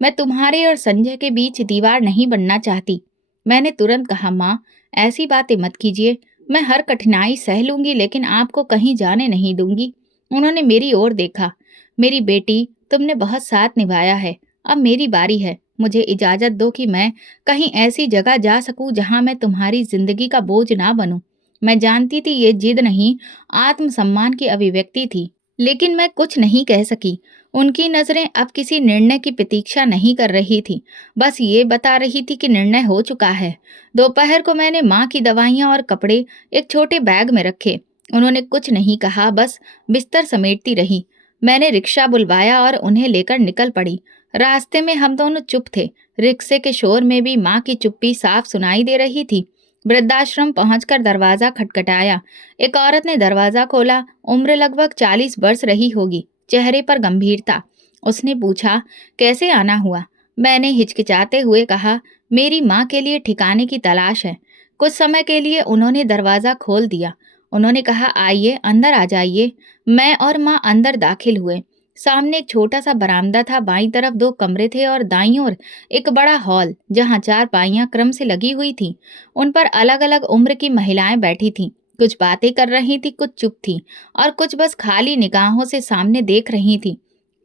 मैं तुम्हारे और संजय के बीच दीवार नहीं बनना चाहती। मैंने तुरंत कहा, माँ, ऐसी बातें मत कीजिए। मैं हर कठिनाई सह लूंगी, लेकिन आपको कहीं जाने नहीं दूंगी। उन्होंने मेरी ओर देखा। मेरी बेटी, तुमने बहुत साथ निभाया है, अब मेरी बारी है। मुझे इजाजत दो कि मैं कहीं ऐसी जगह जा सकूं जहां मैं तुम्हारी जिंदगी का बोझ ना बनूं। मैं जानती थी ये जिद नहीं, आत्मसम्मान की अभिव्यक्ति थी, लेकिन मैं कुछ नहीं कह सकी। उनकी नजरें अब किसी निर्णय की प्रतीक्षा नहीं कर रही थी, बस ये बता रही थी कि निर्णय हो चुका है। दोपहर को मैंने माँ की दवाइयाँ और कपड़े एक छोटे बैग में रखे। उन्होंने कुछ नहीं कहा, बस बिस्तर समेटती रही। मैंने रिक्शा बुलवाया और उन्हें लेकर निकल पड़ी। रास्ते में हम दोनों चुप थे। रिक्शे के शोर में भी माँ की चुप्पी साफ सुनाई दे रही थी। वृद्धाश्रम पहुंचकर दरवाजा खटखटाया। एक औरत ने दरवाजा खोला। उम्र लगभग 40 वर्ष रही होगी, चेहरे पर गंभीरता। उसने पूछा, कैसे आना हुआ? मैंने हिचकिचाते हुए कहा, मेरी माँ के लिए ठिकाने की तलाश है। कुछ समय के लिए उन्होंने दरवाजा खोल दिया। उन्होंने कहा, आइए अंदर आ जाइए। मैं और माँ अंदर दाखिल हुए। सामने एक छोटा सा बरामदा था, बाईं तरफ 2 कमरे थे और दाईं ओर एक बड़ा हॉल जहाँ चारपाइयाँ क्रम से लगी हुई थीं। उन पर अलग अलग उम्र की महिलाएं बैठी थीं। कुछ बातें कर रही थी, कुछ चुप थी और कुछ बस खाली निगाहों से सामने देख रही थी।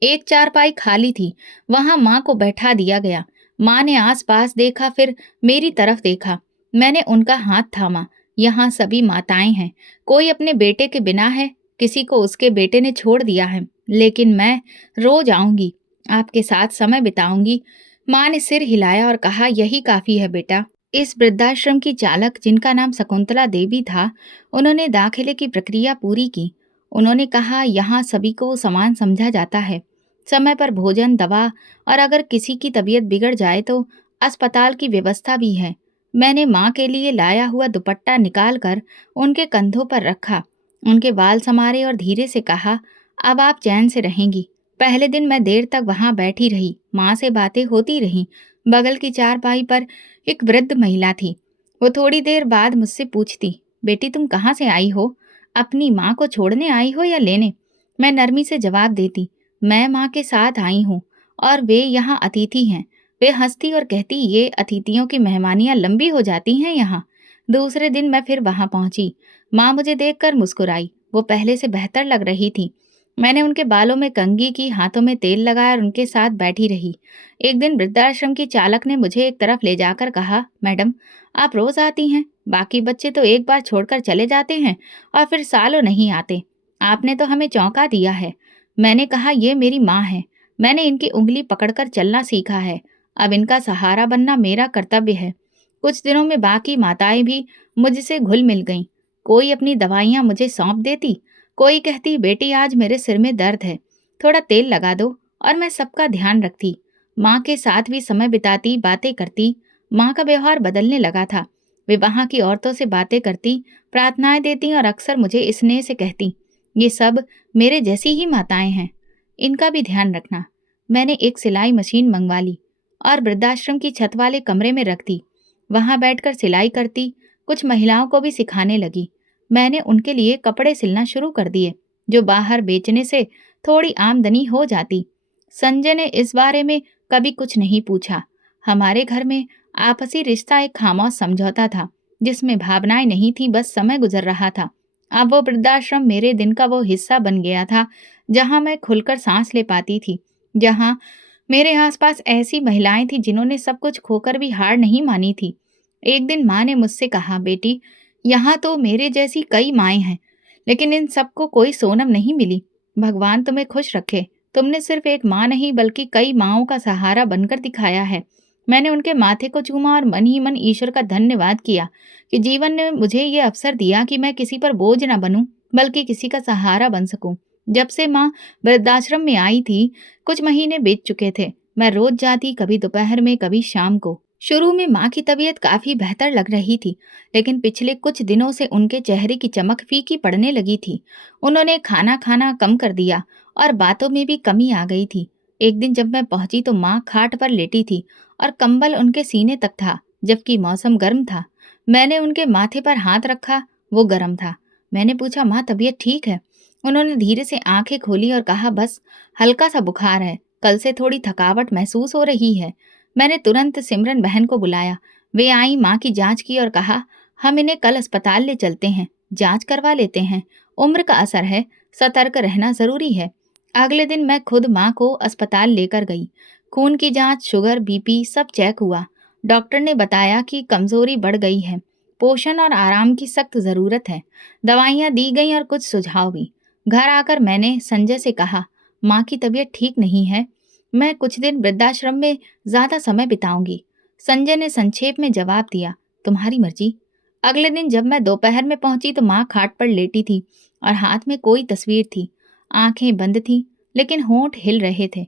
एक चारपाई खाली थी, वहां माँ को बैठा दिया गया। माँ ने आस-पास देखा, फिर मेरी तरफ देखा। मैंने उनका हाथ थामा। यहाँ सभी माताएं हैं, कोई अपने बेटे के बिना है, किसी को उसके बेटे ने छोड़ दिया है। लेकिन मैं रोज आऊंगी, आपके साथ समय बिताऊंगी। माँ ने सिर हिलाया और कहा, यही काफी है बेटा। इस वृद्धाश्रम की चालक, जिनका नाम शकुंतला देवी था, उन्होंने दाखिले की प्रक्रिया पूरी की। उन्होंने कहा, यहाँ सभी को समान समझा जाता है। समय पर भोजन, दवा और अगर किसी की तबीयत बिगड़ जाए तो अस्पताल की व्यवस्था भी है। मैंने माँ के लिए लाया हुआ दुपट्टा निकाल कर उनके कंधों पर रखा, उनके बाल संवारे और धीरे से कहा, अब आप चैन से रहेंगी। पहले दिन मैं देर तक वहां बैठी रही, माँ से बातें होती रहीं। बगल की चारपाई पर एक वृद्ध महिला थी। वो थोड़ी देर बाद मुझसे पूछती, बेटी तुम कहाँ से आई हो? अपनी माँ को छोड़ने आई हो या लेने? मैं नरमी से जवाब देती, मैं माँ के साथ आई हूँ और वे यहाँ अतिथि हैं। वे हंसती और कहती, ये अतिथियों की मेहमानियाँ लंबी हो जाती हैं यहाँ। दूसरे दिन मैं फिर वहां पहुंची। माँ मुझे देखकर मुस्कुराई। वो पहले से बेहतर लग रही थी। मैंने उनके बालों में कंघी की, हाथों में तेल लगाया और उनके साथ बैठी रही। एक दिन वृद्धाश्रम की चालक ने मुझे एक तरफ ले जाकर कहा, मैडम आप रोज आती हैं, बाकी बच्चे तो एक बार छोड़कर चले जाते हैं और फिर सालों नहीं आते। आपने तो हमें चौंका दिया है। मैंने कहा, ये मेरी माँ है, मैंने इनकी उंगली पकड़कर चलना सीखा है। अब इनका सहारा बनना मेरा कर्तव्य है। कुछ दिनों में बाकी माताएं भी मुझसे घुल मिल गईं। कोई अपनी दवाइयां मुझे सौंप देती, कोई कहती, बेटी आज मेरे सिर में दर्द है, थोड़ा तेल लगा दो, और मैं सबका ध्यान रखती। माँ के साथ भी समय बिताती, बातें करती। माँ का व्यवहार बदलने लगा था। वे वहाँ की औरतों से बातें करती, प्रार्थनाएं देती और अक्सर मुझे स्नेह से कहती, ये सब मेरे जैसी ही माताएं हैं, इनका भी ध्यान रखना। मैंने एक सिलाई मशीन मंगवा ली और वृद्धाश्रम की छत वाले कमरे में रख दी। वहां बैठकर सिलाई करती, कुछ महिलाओं को भी सिखाने लगी। मैंने उनके लिए कपड़े सिलना शुरू कर दिए, जो बाहर बेचने से थोड़ी आमदनी हो जाती। संजय ने इस बारे में कभी कुछ नहीं पूछा। हमारे घर में आपसी रिश्ता एक खामोश समझौता था, जिसमें भावनाएं नहीं थी, बस समय गुजर रहा था। अब वो वृद्धाश्रम मेरे दिन का वो हिस्सा बन गया था, जहां मैं खुलकर सांस ले पाती थी, जहां मेरे आसपास ऐसी महिलाएं थी जिन्होंने सब कुछ खोकर भी हार नहीं मानी थी। एक दिन माँ ने मुझसे कहा, बेटी यहाँ तो मेरे जैसी कई माएँ हैं, लेकिन इन सबको कोई सोनम नहीं मिली। भगवान तुम्हें खुश रखे। तुमने सिर्फ एक माँ नहीं बल्कि कई माँओं का सहारा बनकर दिखाया है। मैंने उनके माथे को चूमा और मन ही मन ईश्वर का धन्यवाद किया कि जीवन ने मुझे ये अवसर दिया कि मैं किसी पर बोझ न बनूं, बल्कि किसी का सहारा बन सकूं। जब से माँ वृद्धाश्रम में आई थी, कुछ महीने बीत चुके थे। मैं रोज जाती, कभी दोपहर में, कभी शाम को। शुरू में माँ की तबीयत काफी बेहतर लग रही थी, लेकिन पिछले कुछ दिनों से उनके चेहरे की चमक फीकी पड़ने लगी थी। उन्होंने खाना खाना कम कर दिया और बातों में भी कमी आ गई थी। एक दिन जब मैं पहुंची तो माँ खाट पर लेटी थी और कंबल उनके सीने तक था, जबकि मौसम गर्म था। मैंने उनके माथे पर हाथ रखा, वो गर्म था। मैंने पूछा, माँ तबीयत ठीक है? उन्होंने धीरे से आंखें खोली और कहा, बस हल्का सा बुखार है, कल से थोड़ी थकावट महसूस हो रही है। मैंने तुरंत सिमरन बहन को बुलाया। वे आई, माँ की जांच की और कहा, हम इन्हें कल अस्पताल ले चलते हैं, जांच करवा लेते हैं। उम्र का असर है, सतर्क रहना जरूरी है। अगले दिन मैं खुद माँ को अस्पताल लेकर गई। खून की जांच, शुगर, बीपी सब चेक हुआ। डॉक्टर ने बताया कि कमजोरी बढ़ गई है, पोषण और आराम की सख्त जरूरत है। दवाइयाँ दी गई और कुछ सुझाव भी। घर आकर मैंने संजय से कहा, माँ की तबीयत ठीक नहीं है, मैं कुछ दिन वृद्धाश्रम में ज्यादा समय बिताऊंगी। संजय ने संक्षेप में जवाब दिया, तुम्हारी मर्जी। अगले दिन जब मैं दोपहर में पहुंची तो माँ खाट पर लेटी थी और हाथ में कोई तस्वीर थी। आंखें बंद थीं, लेकिन होंठ हिल रहे थे।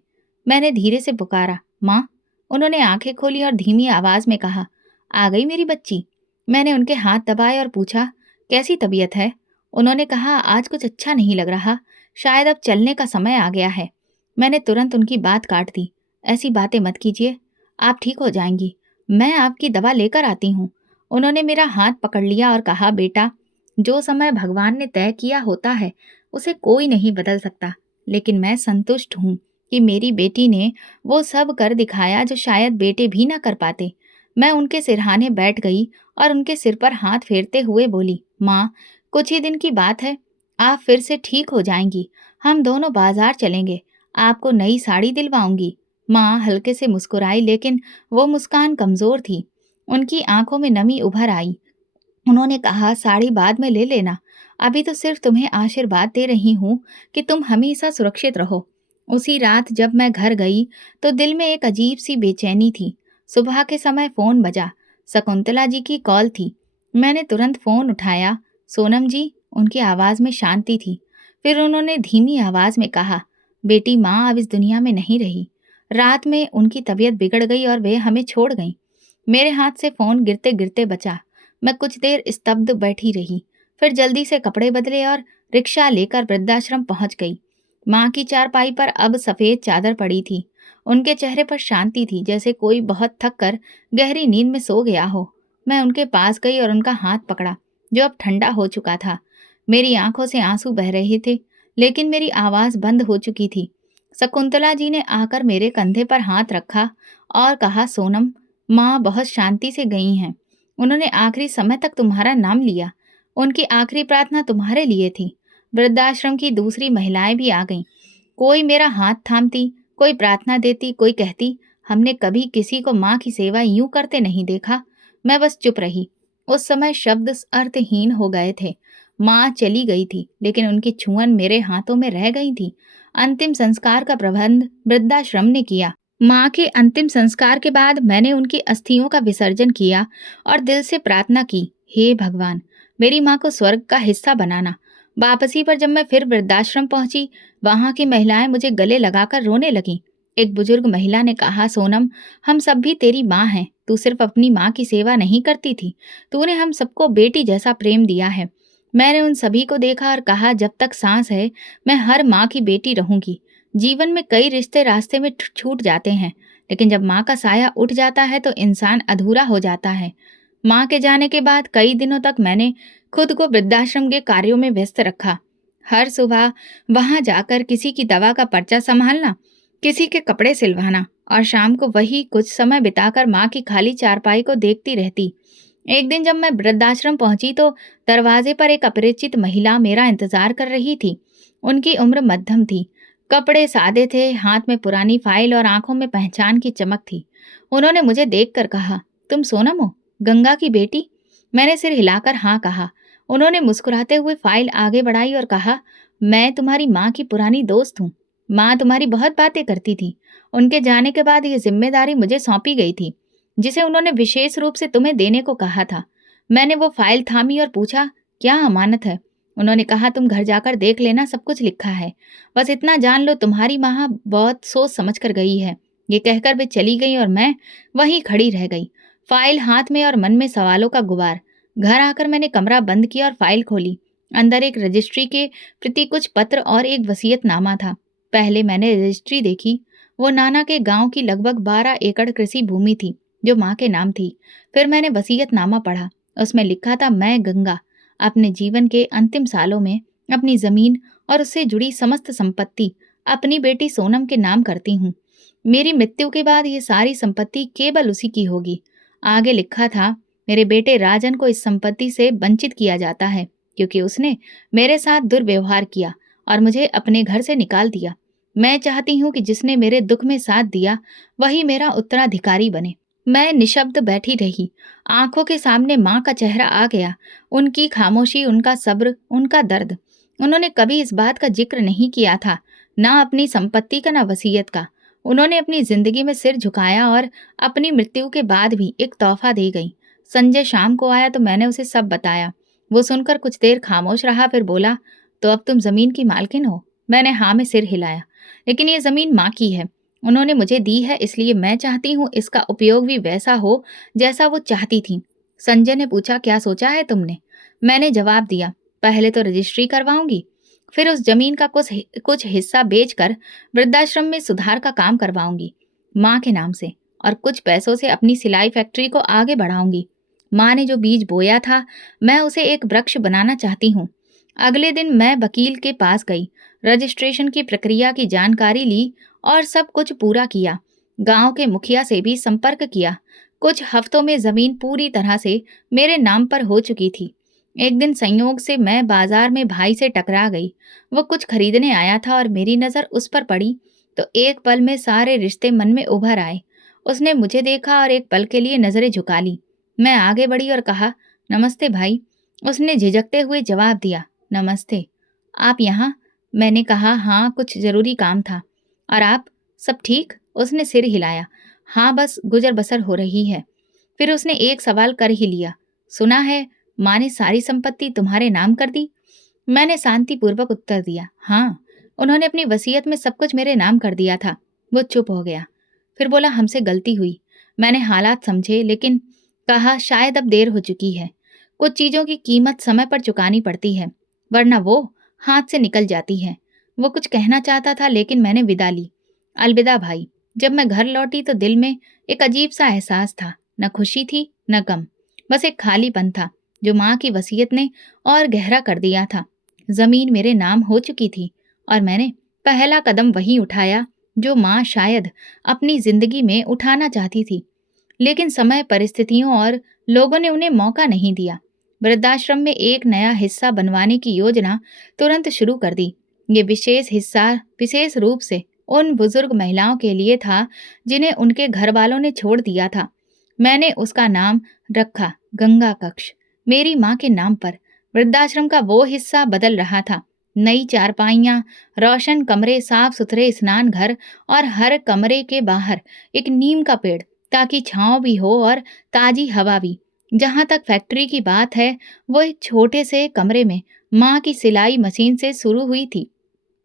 मैंने धीरे से पुकारा, माँ। उन्होंने आंखें खोली और धीमी आवाज में कहा, आ गई मेरी बच्ची। मैंने उनके हाथ दबाए और पूछा, कैसी तबीयत है? उन्होंने कहा, आज कुछ अच्छा नहीं लग रहा, शायद अब चलने का समय आ गया है। मैंने तुरंत उनकी बात काट दी, ऐसी बातें मत कीजिए, आप ठीक हो जाएंगी, मैं आपकी दवा लेकर आती हूँ। उन्होंने मेरा हाथ पकड़ लिया और कहा, बेटा, जो समय भगवान ने तय किया होता है उसे कोई नहीं बदल सकता, लेकिन मैं संतुष्ट हूँ कि मेरी बेटी ने वो सब कर दिखाया जो शायद बेटे भी ना कर पाते। मैं उनके सिरहाने बैठ गई और उनके सिर पर हाथ फेरते हुए बोली, माँ, कुछ ही दिन की बात है, आप फिर से ठीक हो जाएंगी। हम दोनों बाजार चलेंगे, आपको नई साड़ी दिलवाऊंगी। माँ हल्के से मुस्कुराई, लेकिन वो मुस्कान कमजोर थी। उनकी आंखों में नमी उभर आई। उन्होंने कहा, साड़ी बाद में ले लेना। अभी तो सिर्फ तुम्हें आशीर्वाद दे रही हूँ कि तुम हमेशा सुरक्षित रहो। उसी रात जब मैं घर गई तो दिल में एक अजीब सी बेचैनी थी। सुबह के समय फोन बजा। शकुंतला जी की कॉल थी। मैंने तुरंत फोन उठाया। सोनम जी, उनकी आवाज में शांति थी। फिर उन्होंने धीमी आवाज में कहा, बेटी, माँ अब इस दुनिया में नहीं रही। रात में उनकी तबीयत बिगड़ गई और वे हमें छोड़ गईं। मेरे हाथ से फोन गिरते गिरते बचा। मैं कुछ देर स्तब्ध बैठी रही, फिर जल्दी से कपड़े बदले और रिक्शा लेकर वृद्धाश्रम पहुंच गई। माँ की चारपाई पर अब सफेद चादर पड़ी थी। उनके चेहरे पर शांति थी, जैसे कोई बहुत थक कर गहरी नींद में सो गया हो। मैं उनके पास गई और उनका हाथ पकड़ा, जो अब ठंडा हो चुका था। मेरी आंखों से आंसू बह रहे थे, लेकिन मेरी आवाज बंद हो चुकी थी। शकुंतला जी ने आकर मेरे कंधे पर हाथ रखा और कहा, सोनम, माँ बहुत शांति से गई हैं। उन्होंने आखिरी समय तक तुम्हारा नाम लिया। उनकी आखिरी प्रार्थना तुम्हारे लिए थी। वृद्धाश्रम की दूसरी महिलाएं भी आ गईं। कोई मेरा हाथ थामती, कोई प्रार्थना देती, कोई कहती। हमने कभी किसी को माँ की सेवा यूं करते नहीं देखा। मैं बस चुप रही। उस समय शब्द अर्थहीन हो गए थे। माँ चली गई थी, लेकिन उनकी छुअन मेरे हाथों में रह गई थी। अंतिम संस्कार का प्रबंध वृद्धाश्रम ने किया। माँ के अंतिम संस्कार के बाद मैंने उनकी अस्थियों का विसर्जन किया और दिल से प्रार्थना की, हे भगवान, मेरी माँ को स्वर्ग का हिस्सा बनाना। वापसी पर जब मैं फिर वृद्धाश्रम पहुंची, वहां की महिलाएं मुझे गले लगाकर रोने लगीं। एक बुजुर्ग महिला ने कहा, सोनम, हम सब भी तेरी माँ हैं। तू सिर्फ अपनी माँ की सेवा नहीं करती थी, तूने हम सबको बेटी जैसा प्रेम दिया है। मैंने उन सभी को देखा और कहा, जब तक सांस है मैं हर माँ की बेटी रहूंगी। जीवन में कई रिश्ते रास्ते में छूट जाते हैं, लेकिन जब माँ का साया उठ जाता है तो इंसान अधूरा हो जाता है। माँ के जाने के बाद कई दिनों तक मैंने खुद को वृद्धाश्रम के कार्यों में व्यस्त रखा। हर सुबह वहां जाकर किसी की दवा का पर्चा संभालना, किसी के कपड़े सिलवाना और शाम को वही कुछ समय बिताकर माँ की खाली चारपाई को देखती रहती। एक दिन जब मैं वृद्धाश्रम पहुंची तो दरवाजे पर एक अपरिचित महिला मेरा इंतजार कर रही थी। उनकी उम्र मध्यम थी। कपड़े सादे थे, हाथ में पुरानी फाइल और आंखों में पहचान की चमक थी। उन्होंने मुझे देखकर कहा, तुम सोनम हो, गंगा की बेटी? मैंने सिर हिलाकर हाँ कहा। उन्होंने मुस्कुराते हुए फाइल आगे बढ़ाई और कहा, मैं तुम्हारी माँ की पुरानी दोस्त हूँ। माँ तुम्हारी बहुत बातें करती थी। उनके जाने के बाद ये जिम्मेदारी मुझे सौंपी गई थी, जिसे उन्होंने विशेष रूप से तुम्हें देने को कहा था। मैंने वो फाइल थामी और पूछा, क्या अमानत है? उन्होंने कहा, तुम घर जाकर देख लेना, सब कुछ लिखा है। बस इतना जान लो, तुम्हारी माँ बहुत सोच समझ कर गई है। ये कहकर वे चली गई और मैं वहीं खड़ी रह गई, फाइल हाथ में और मन में सवालों का गुबार। घर आकर मैंने कमरा बंद किया और फाइल खोली। अंदर एक रजिस्ट्री के प्रति कुछ पत्र और एक वसीयतनामा था। पहले मैंने रजिस्ट्री देखी। वो नाना के गांव की लगभग 12 एकड़ कृषि भूमि थी, जो माँ के नाम थी। फिर मैंने वसीयतनामा पढ़ा। उसमें लिखा था, मैं गंगा अपने जीवन के अंतिम सालों में अपनी जमीन और उससे जुड़ी समस्त संपत्ति अपनी बेटी सोनम के नाम करती हूँ। मेरी मृत्यु के बाद ये सारी संपत्ति केवल उसी की होगी। आगे लिखा था, मेरे बेटे राजन को इस संपत्ति से वंचित किया जाता है, क्योंकि उसने मेरे साथ दुर्व्यवहार किया और मुझे अपने घर से निकाल दिया। मैं चाहती हूँ कि जिसने मेरे दुख में साथ दिया वही मेरा उत्तराधिकारी बने। मैं निशब्द बैठी रही। आंखों के सामने माँ का चेहरा आ गया। उनकी खामोशी, उनका सब्र, उनका दर्द। उन्होंने कभी इस बात का जिक्र नहीं किया था, ना अपनी संपत्ति का, ना वसीयत का। उन्होंने अपनी जिंदगी में सिर झुकाया और अपनी मृत्यु के बाद भी एक तोहफा दे गई। संजय शाम को आया तो मैंने उसे सब बताया। वो सुनकर कुछ देर खामोश रहा, फिर बोला, तो अब तुम जमीन की मालकिन हो? मैंने हाँ में सिर हिलाया। लेकिन ये जमीन माँ की है, उन्होंने मुझे दी है, इसलिए मैं चाहती हूँ इसका उपयोग भी वैसा हो जैसा वो चाहती थी। संजय ने पूछा, क्या सोचा है तुमने? मैंने जवाब दिया, पहले तो रजिस्ट्री करवाऊंगी, फिर उस जमीन का कुछ हिस्सा बेचकर वृद्धाश्रम में सुधार का काम करवाऊंगी माँ के नाम से, और कुछ पैसों से अपनी सिलाई फैक्ट्री को आगे बढ़ाऊंगी। माँ ने जो बीज बोया था, मैं उसे एक वृक्ष बनाना चाहती हूँ। अगले दिन मैं वकील के पास गई, रजिस्ट्रेशन की प्रक्रिया की जानकारी ली और सब कुछ पूरा किया। गांव के मुखिया से भी संपर्क किया। कुछ हफ्तों में जमीन पूरी तरह से मेरे नाम पर हो चुकी थी। एक दिन संयोग से मैं बाजार में भाई से टकरा गई। वो कुछ खरीदने आया था और मेरी नजर उस पर पड़ी। तो एक पल में सारे रिश्ते मन में उभर आए। उसने मुझे देखा और एक पल के लिए नजरें झुका ली। मैं आगे बढ़ी और कहा, नमस्ते भाई। उसने झिझकते हुए जवाब दिया, नमस्ते। आप यहाँ? मैंने कहा, हाँ, कुछ जरूरी काम था। और आप? सब ठीक? उसने सिर हिलाया। हाँ, बस गुजर बसर हो रही है। फिर उसने एक सवाल कर ही लिया, सुना है माँ ने सारी संपत्ति तुम्हारे नाम कर दी? मैंने शांतिपूर्वक उत्तर दिया, हाँ, उन्होंने अपनी वसीयत में सब कुछ मेरे नाम कर दिया था। वो चुप हो गया। फिर बोला, हमसे गलती हुई। मैंने हालात समझे, लेकिन कहा, शायद अब देर हो चुकी है। कुछ चीजों की कीमत समय पर चुकानी पड़ती है, वरना वो हाथ से निकल जाती है। वो कुछ कहना चाहता था, लेकिन मैंने विदा ली। अलविदा भाई। जब मैं घर लौटी तो दिल में एक अजीब सा एहसास था। न खुशी थी, न गम। बस एक खालीपन था, जो माँ की वसीयत ने और गहरा कर दिया था। जमीन मेरे नाम हो चुकी थी, और मैंने पहला कदम वही उठाया जो माँ शायद अपनी जिंदगी में उठाना चाहती थी। लेकिन समय, परिस्थितियों और लोगों ने उन्हें मौका नहीं दिया। वृद्धाश्रम में एक नया हिस्सा बनवाने की योजना तुरंत शुरू कर दी। ये विशेष हिस्सा विशेष रूप से उन बुजुर्ग महिलाओं के लिए था जिन्हें उनके घर वालों ने छोड़ दिया था। मैंने उसका नाम रखा गंगा कक्ष, मेरी माँ के नाम पर। वृद्धाश्रम का वो हिस्सा बदल रहा था। नई चारपाइयाँ, रोशन कमरे, साफ सुथरे स्नान घर, और हर कमरे के बाहर एक नीम का पेड़, ताकि छांव भी हो और ताजी हवा भी। जहां तक फैक्ट्री की बात है, वो एक छोटे से कमरे में माँ की सिलाई मशीन से शुरू हुई थी।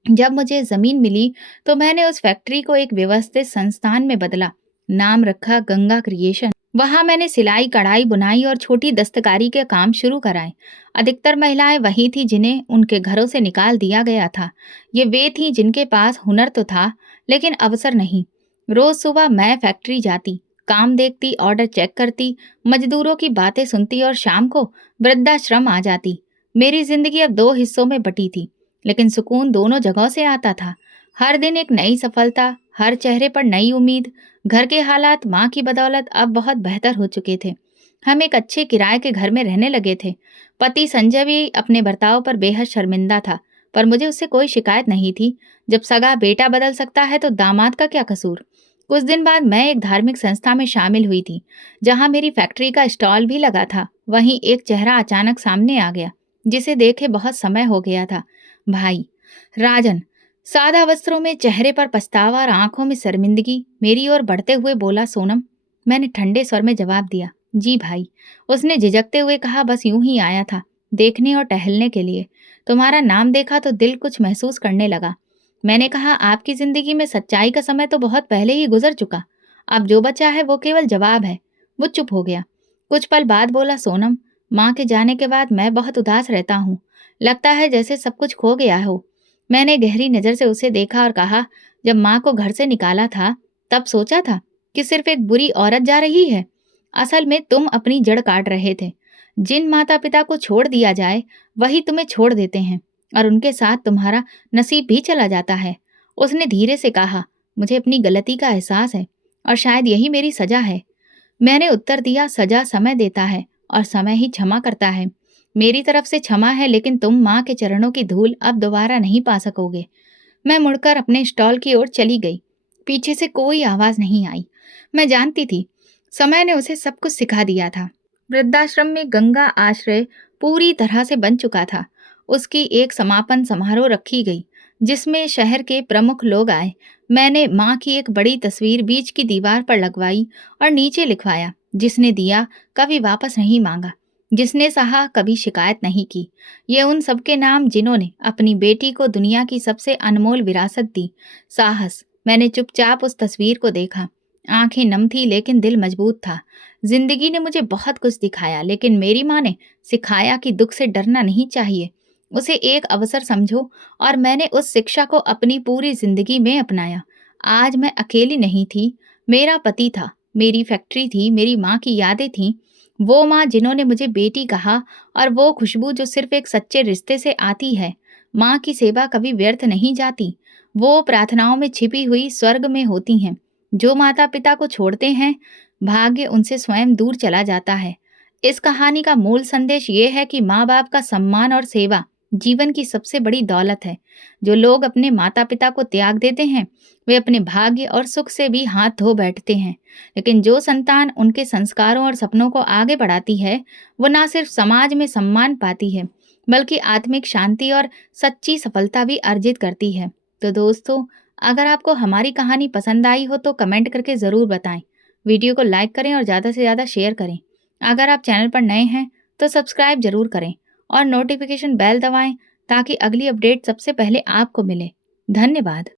जब मुझे जमीन मिली तो मैंने उस फैक्ट्री को एक व्यवस्थित संस्थान में बदला। नाम रखा गंगा क्रिएशन। वहां मैंने सिलाई, कढ़ाई, बुनाई और छोटी दस्तकारी के काम शुरू कराए। अधिकतर महिलाएं वही थी जिन्हें उनके घरों से निकाल दिया गया था। ये वे थी जिनके पास हुनर तो था, लेकिन अवसर नहीं। रोज सुबह मैं फैक्ट्री जाती, काम देखती, ऑर्डर चेक करती, मजदूरों की बातें सुनती और शाम को वृद्धाश्रम आ जाती। मेरी जिंदगी अब दो हिस्सों में बटी थी, लेकिन सुकून दोनों जगहों से आता था। हर दिन एक नई सफलता, हर चेहरे पर नई उम्मीद। घर के हालात माँ की बदौलत अब बहुत बेहतर हो चुके थे। हम एक अच्छे किराए के घर में रहने लगे थे। पति संजय भी अपने बर्ताव पर बेहद शर्मिंदा था, पर मुझे उससे कोई शिकायत नहीं थी। जब सगा बेटा बदल सकता है तो दामाद का क्या कसूर। कुछ दिन बाद मैं एक धार्मिक संस्था में शामिल हुई थी, जहाँ मेरी फैक्ट्री का स्टॉल भी लगा था। वहीं एक चेहरा अचानक सामने आ गया, जिसे देखे बहुत समय हो गया था। भाई राजन, सादा वस्त्रों में, चेहरे पर पछतावा और आंखों में शर्मिंदगी, मेरी ओर बढ़ते हुए बोला, सोनम। मैंने ठंडे स्वर में जवाब दिया, जी भाई। उसने झिझकते हुए कहा, बस यूं ही आया था, देखने और टहलने के लिए। तुम्हारा नाम देखा तो दिल कुछ महसूस करने लगा। मैंने कहा, आपकी जिंदगी में सच्चाई का समय तो बहुत पहले ही गुजर चुका। अब जो बचा है वो केवल जवाब है। वो चुप हो गया। कुछ पल बाद बोला, सोनम, माँ के जाने के बाद मैं बहुत उदास रहता हूँ। लगता है जैसे सब कुछ खो गया हो। मैंने गहरी नजर से उसे देखा और कहा, जब माँ को घर से निकाला था तब सोचा था कि सिर्फ एक बुरी औरत जा रही है। असल में तुम अपनी जड़ काट रहे थे। जिन माता पिता को छोड़ दिया जाए वही तुम्हें छोड़ देते हैं, और उनके साथ तुम्हारा नसीब भी चला जाता है। उसने धीरे से कहा, मुझे अपनी गलती का एहसास है, और शायद यही मेरी सजा है। मैंने उत्तर दिया, सजा समय देता है और समय ही क्षमा करता है। मेरी तरफ से क्षमा है, लेकिन तुम माँ के चरणों की धूल अब दोबारा नहीं पा सकोगे। मैं मुड़कर अपने स्टॉल की ओर चली गई। पीछे से कोई आवाज नहीं आई। मैं जानती थी समय ने उसे सब कुछ सिखा दिया था। वृद्धाश्रम में गंगा आश्रय पूरी तरह से बन चुका था। उसकी एक समापन समारोह रखी गई, जिसमें शहर के प्रमुख लोग आए। मैंने माँ की एक बड़ी तस्वीर बीच की दीवार पर लगवाई और नीचे लिखवाया, जिसने दिया कभी वापस नहीं मांगा, जिसने सहा कभी शिकायत नहीं की। ये उन सबके नाम जिन्होंने अपनी बेटी को दुनिया की सबसे अनमोल विरासत दी, साहस। मैंने चुपचाप उस तस्वीर को देखा। आंखें नम थी, लेकिन दिल मजबूत था। जिंदगी ने मुझे बहुत कुछ दिखाया, लेकिन मेरी माँ ने सिखाया कि दुख से डरना नहीं चाहिए, उसे एक अवसर समझो। और मैंने उस शिक्षा को अपनी पूरी जिंदगी में अपनाया। आज मैं अकेली नहीं थी। मेरा पति था, मेरी फैक्ट्री थी, मेरी माँ की यादें थीं। वो माँ जिन्होंने मुझे बेटी कहा, और वो खुशबू जो सिर्फ एक सच्चे रिश्ते से आती है। माँ की सेवा कभी व्यर्थ नहीं जाती। वो प्रार्थनाओं में छिपी हुई स्वर्ग में होती हैं। जो माता पिता को छोड़ते हैं, भाग्य उनसे स्वयं दूर चला जाता है। इस कहानी का मूल संदेश ये है कि माँ बाप का सम्मान और सेवा जीवन की सबसे बड़ी दौलत है। जो लोग अपने माता-पिता को त्याग देते हैं, वे अपने भाग्य और सुख से भी हाथ धो बैठते हैं। लेकिन जो संतान उनके संस्कारों और सपनों को आगे बढ़ाती है, वो ना सिर्फ समाज में सम्मान पाती है, बल्कि आत्मिक शांति और सच्ची सफलता भी अर्जित करती है। तो दोस्तों, अगर आपको हमारी कहानी पसंद आई हो तो कमेंट करके ज़रूर बताएं। वीडियो को लाइक करें और ज़्यादा से ज़्यादा शेयर करें। अगर आप चैनल पर नए हैं, तो सब्सक्राइब जरूर करें और नोटिफिकेशन बेल दबाएं ताकि अगली अपडेट सबसे पहले आपको मिले। धन्यवाद।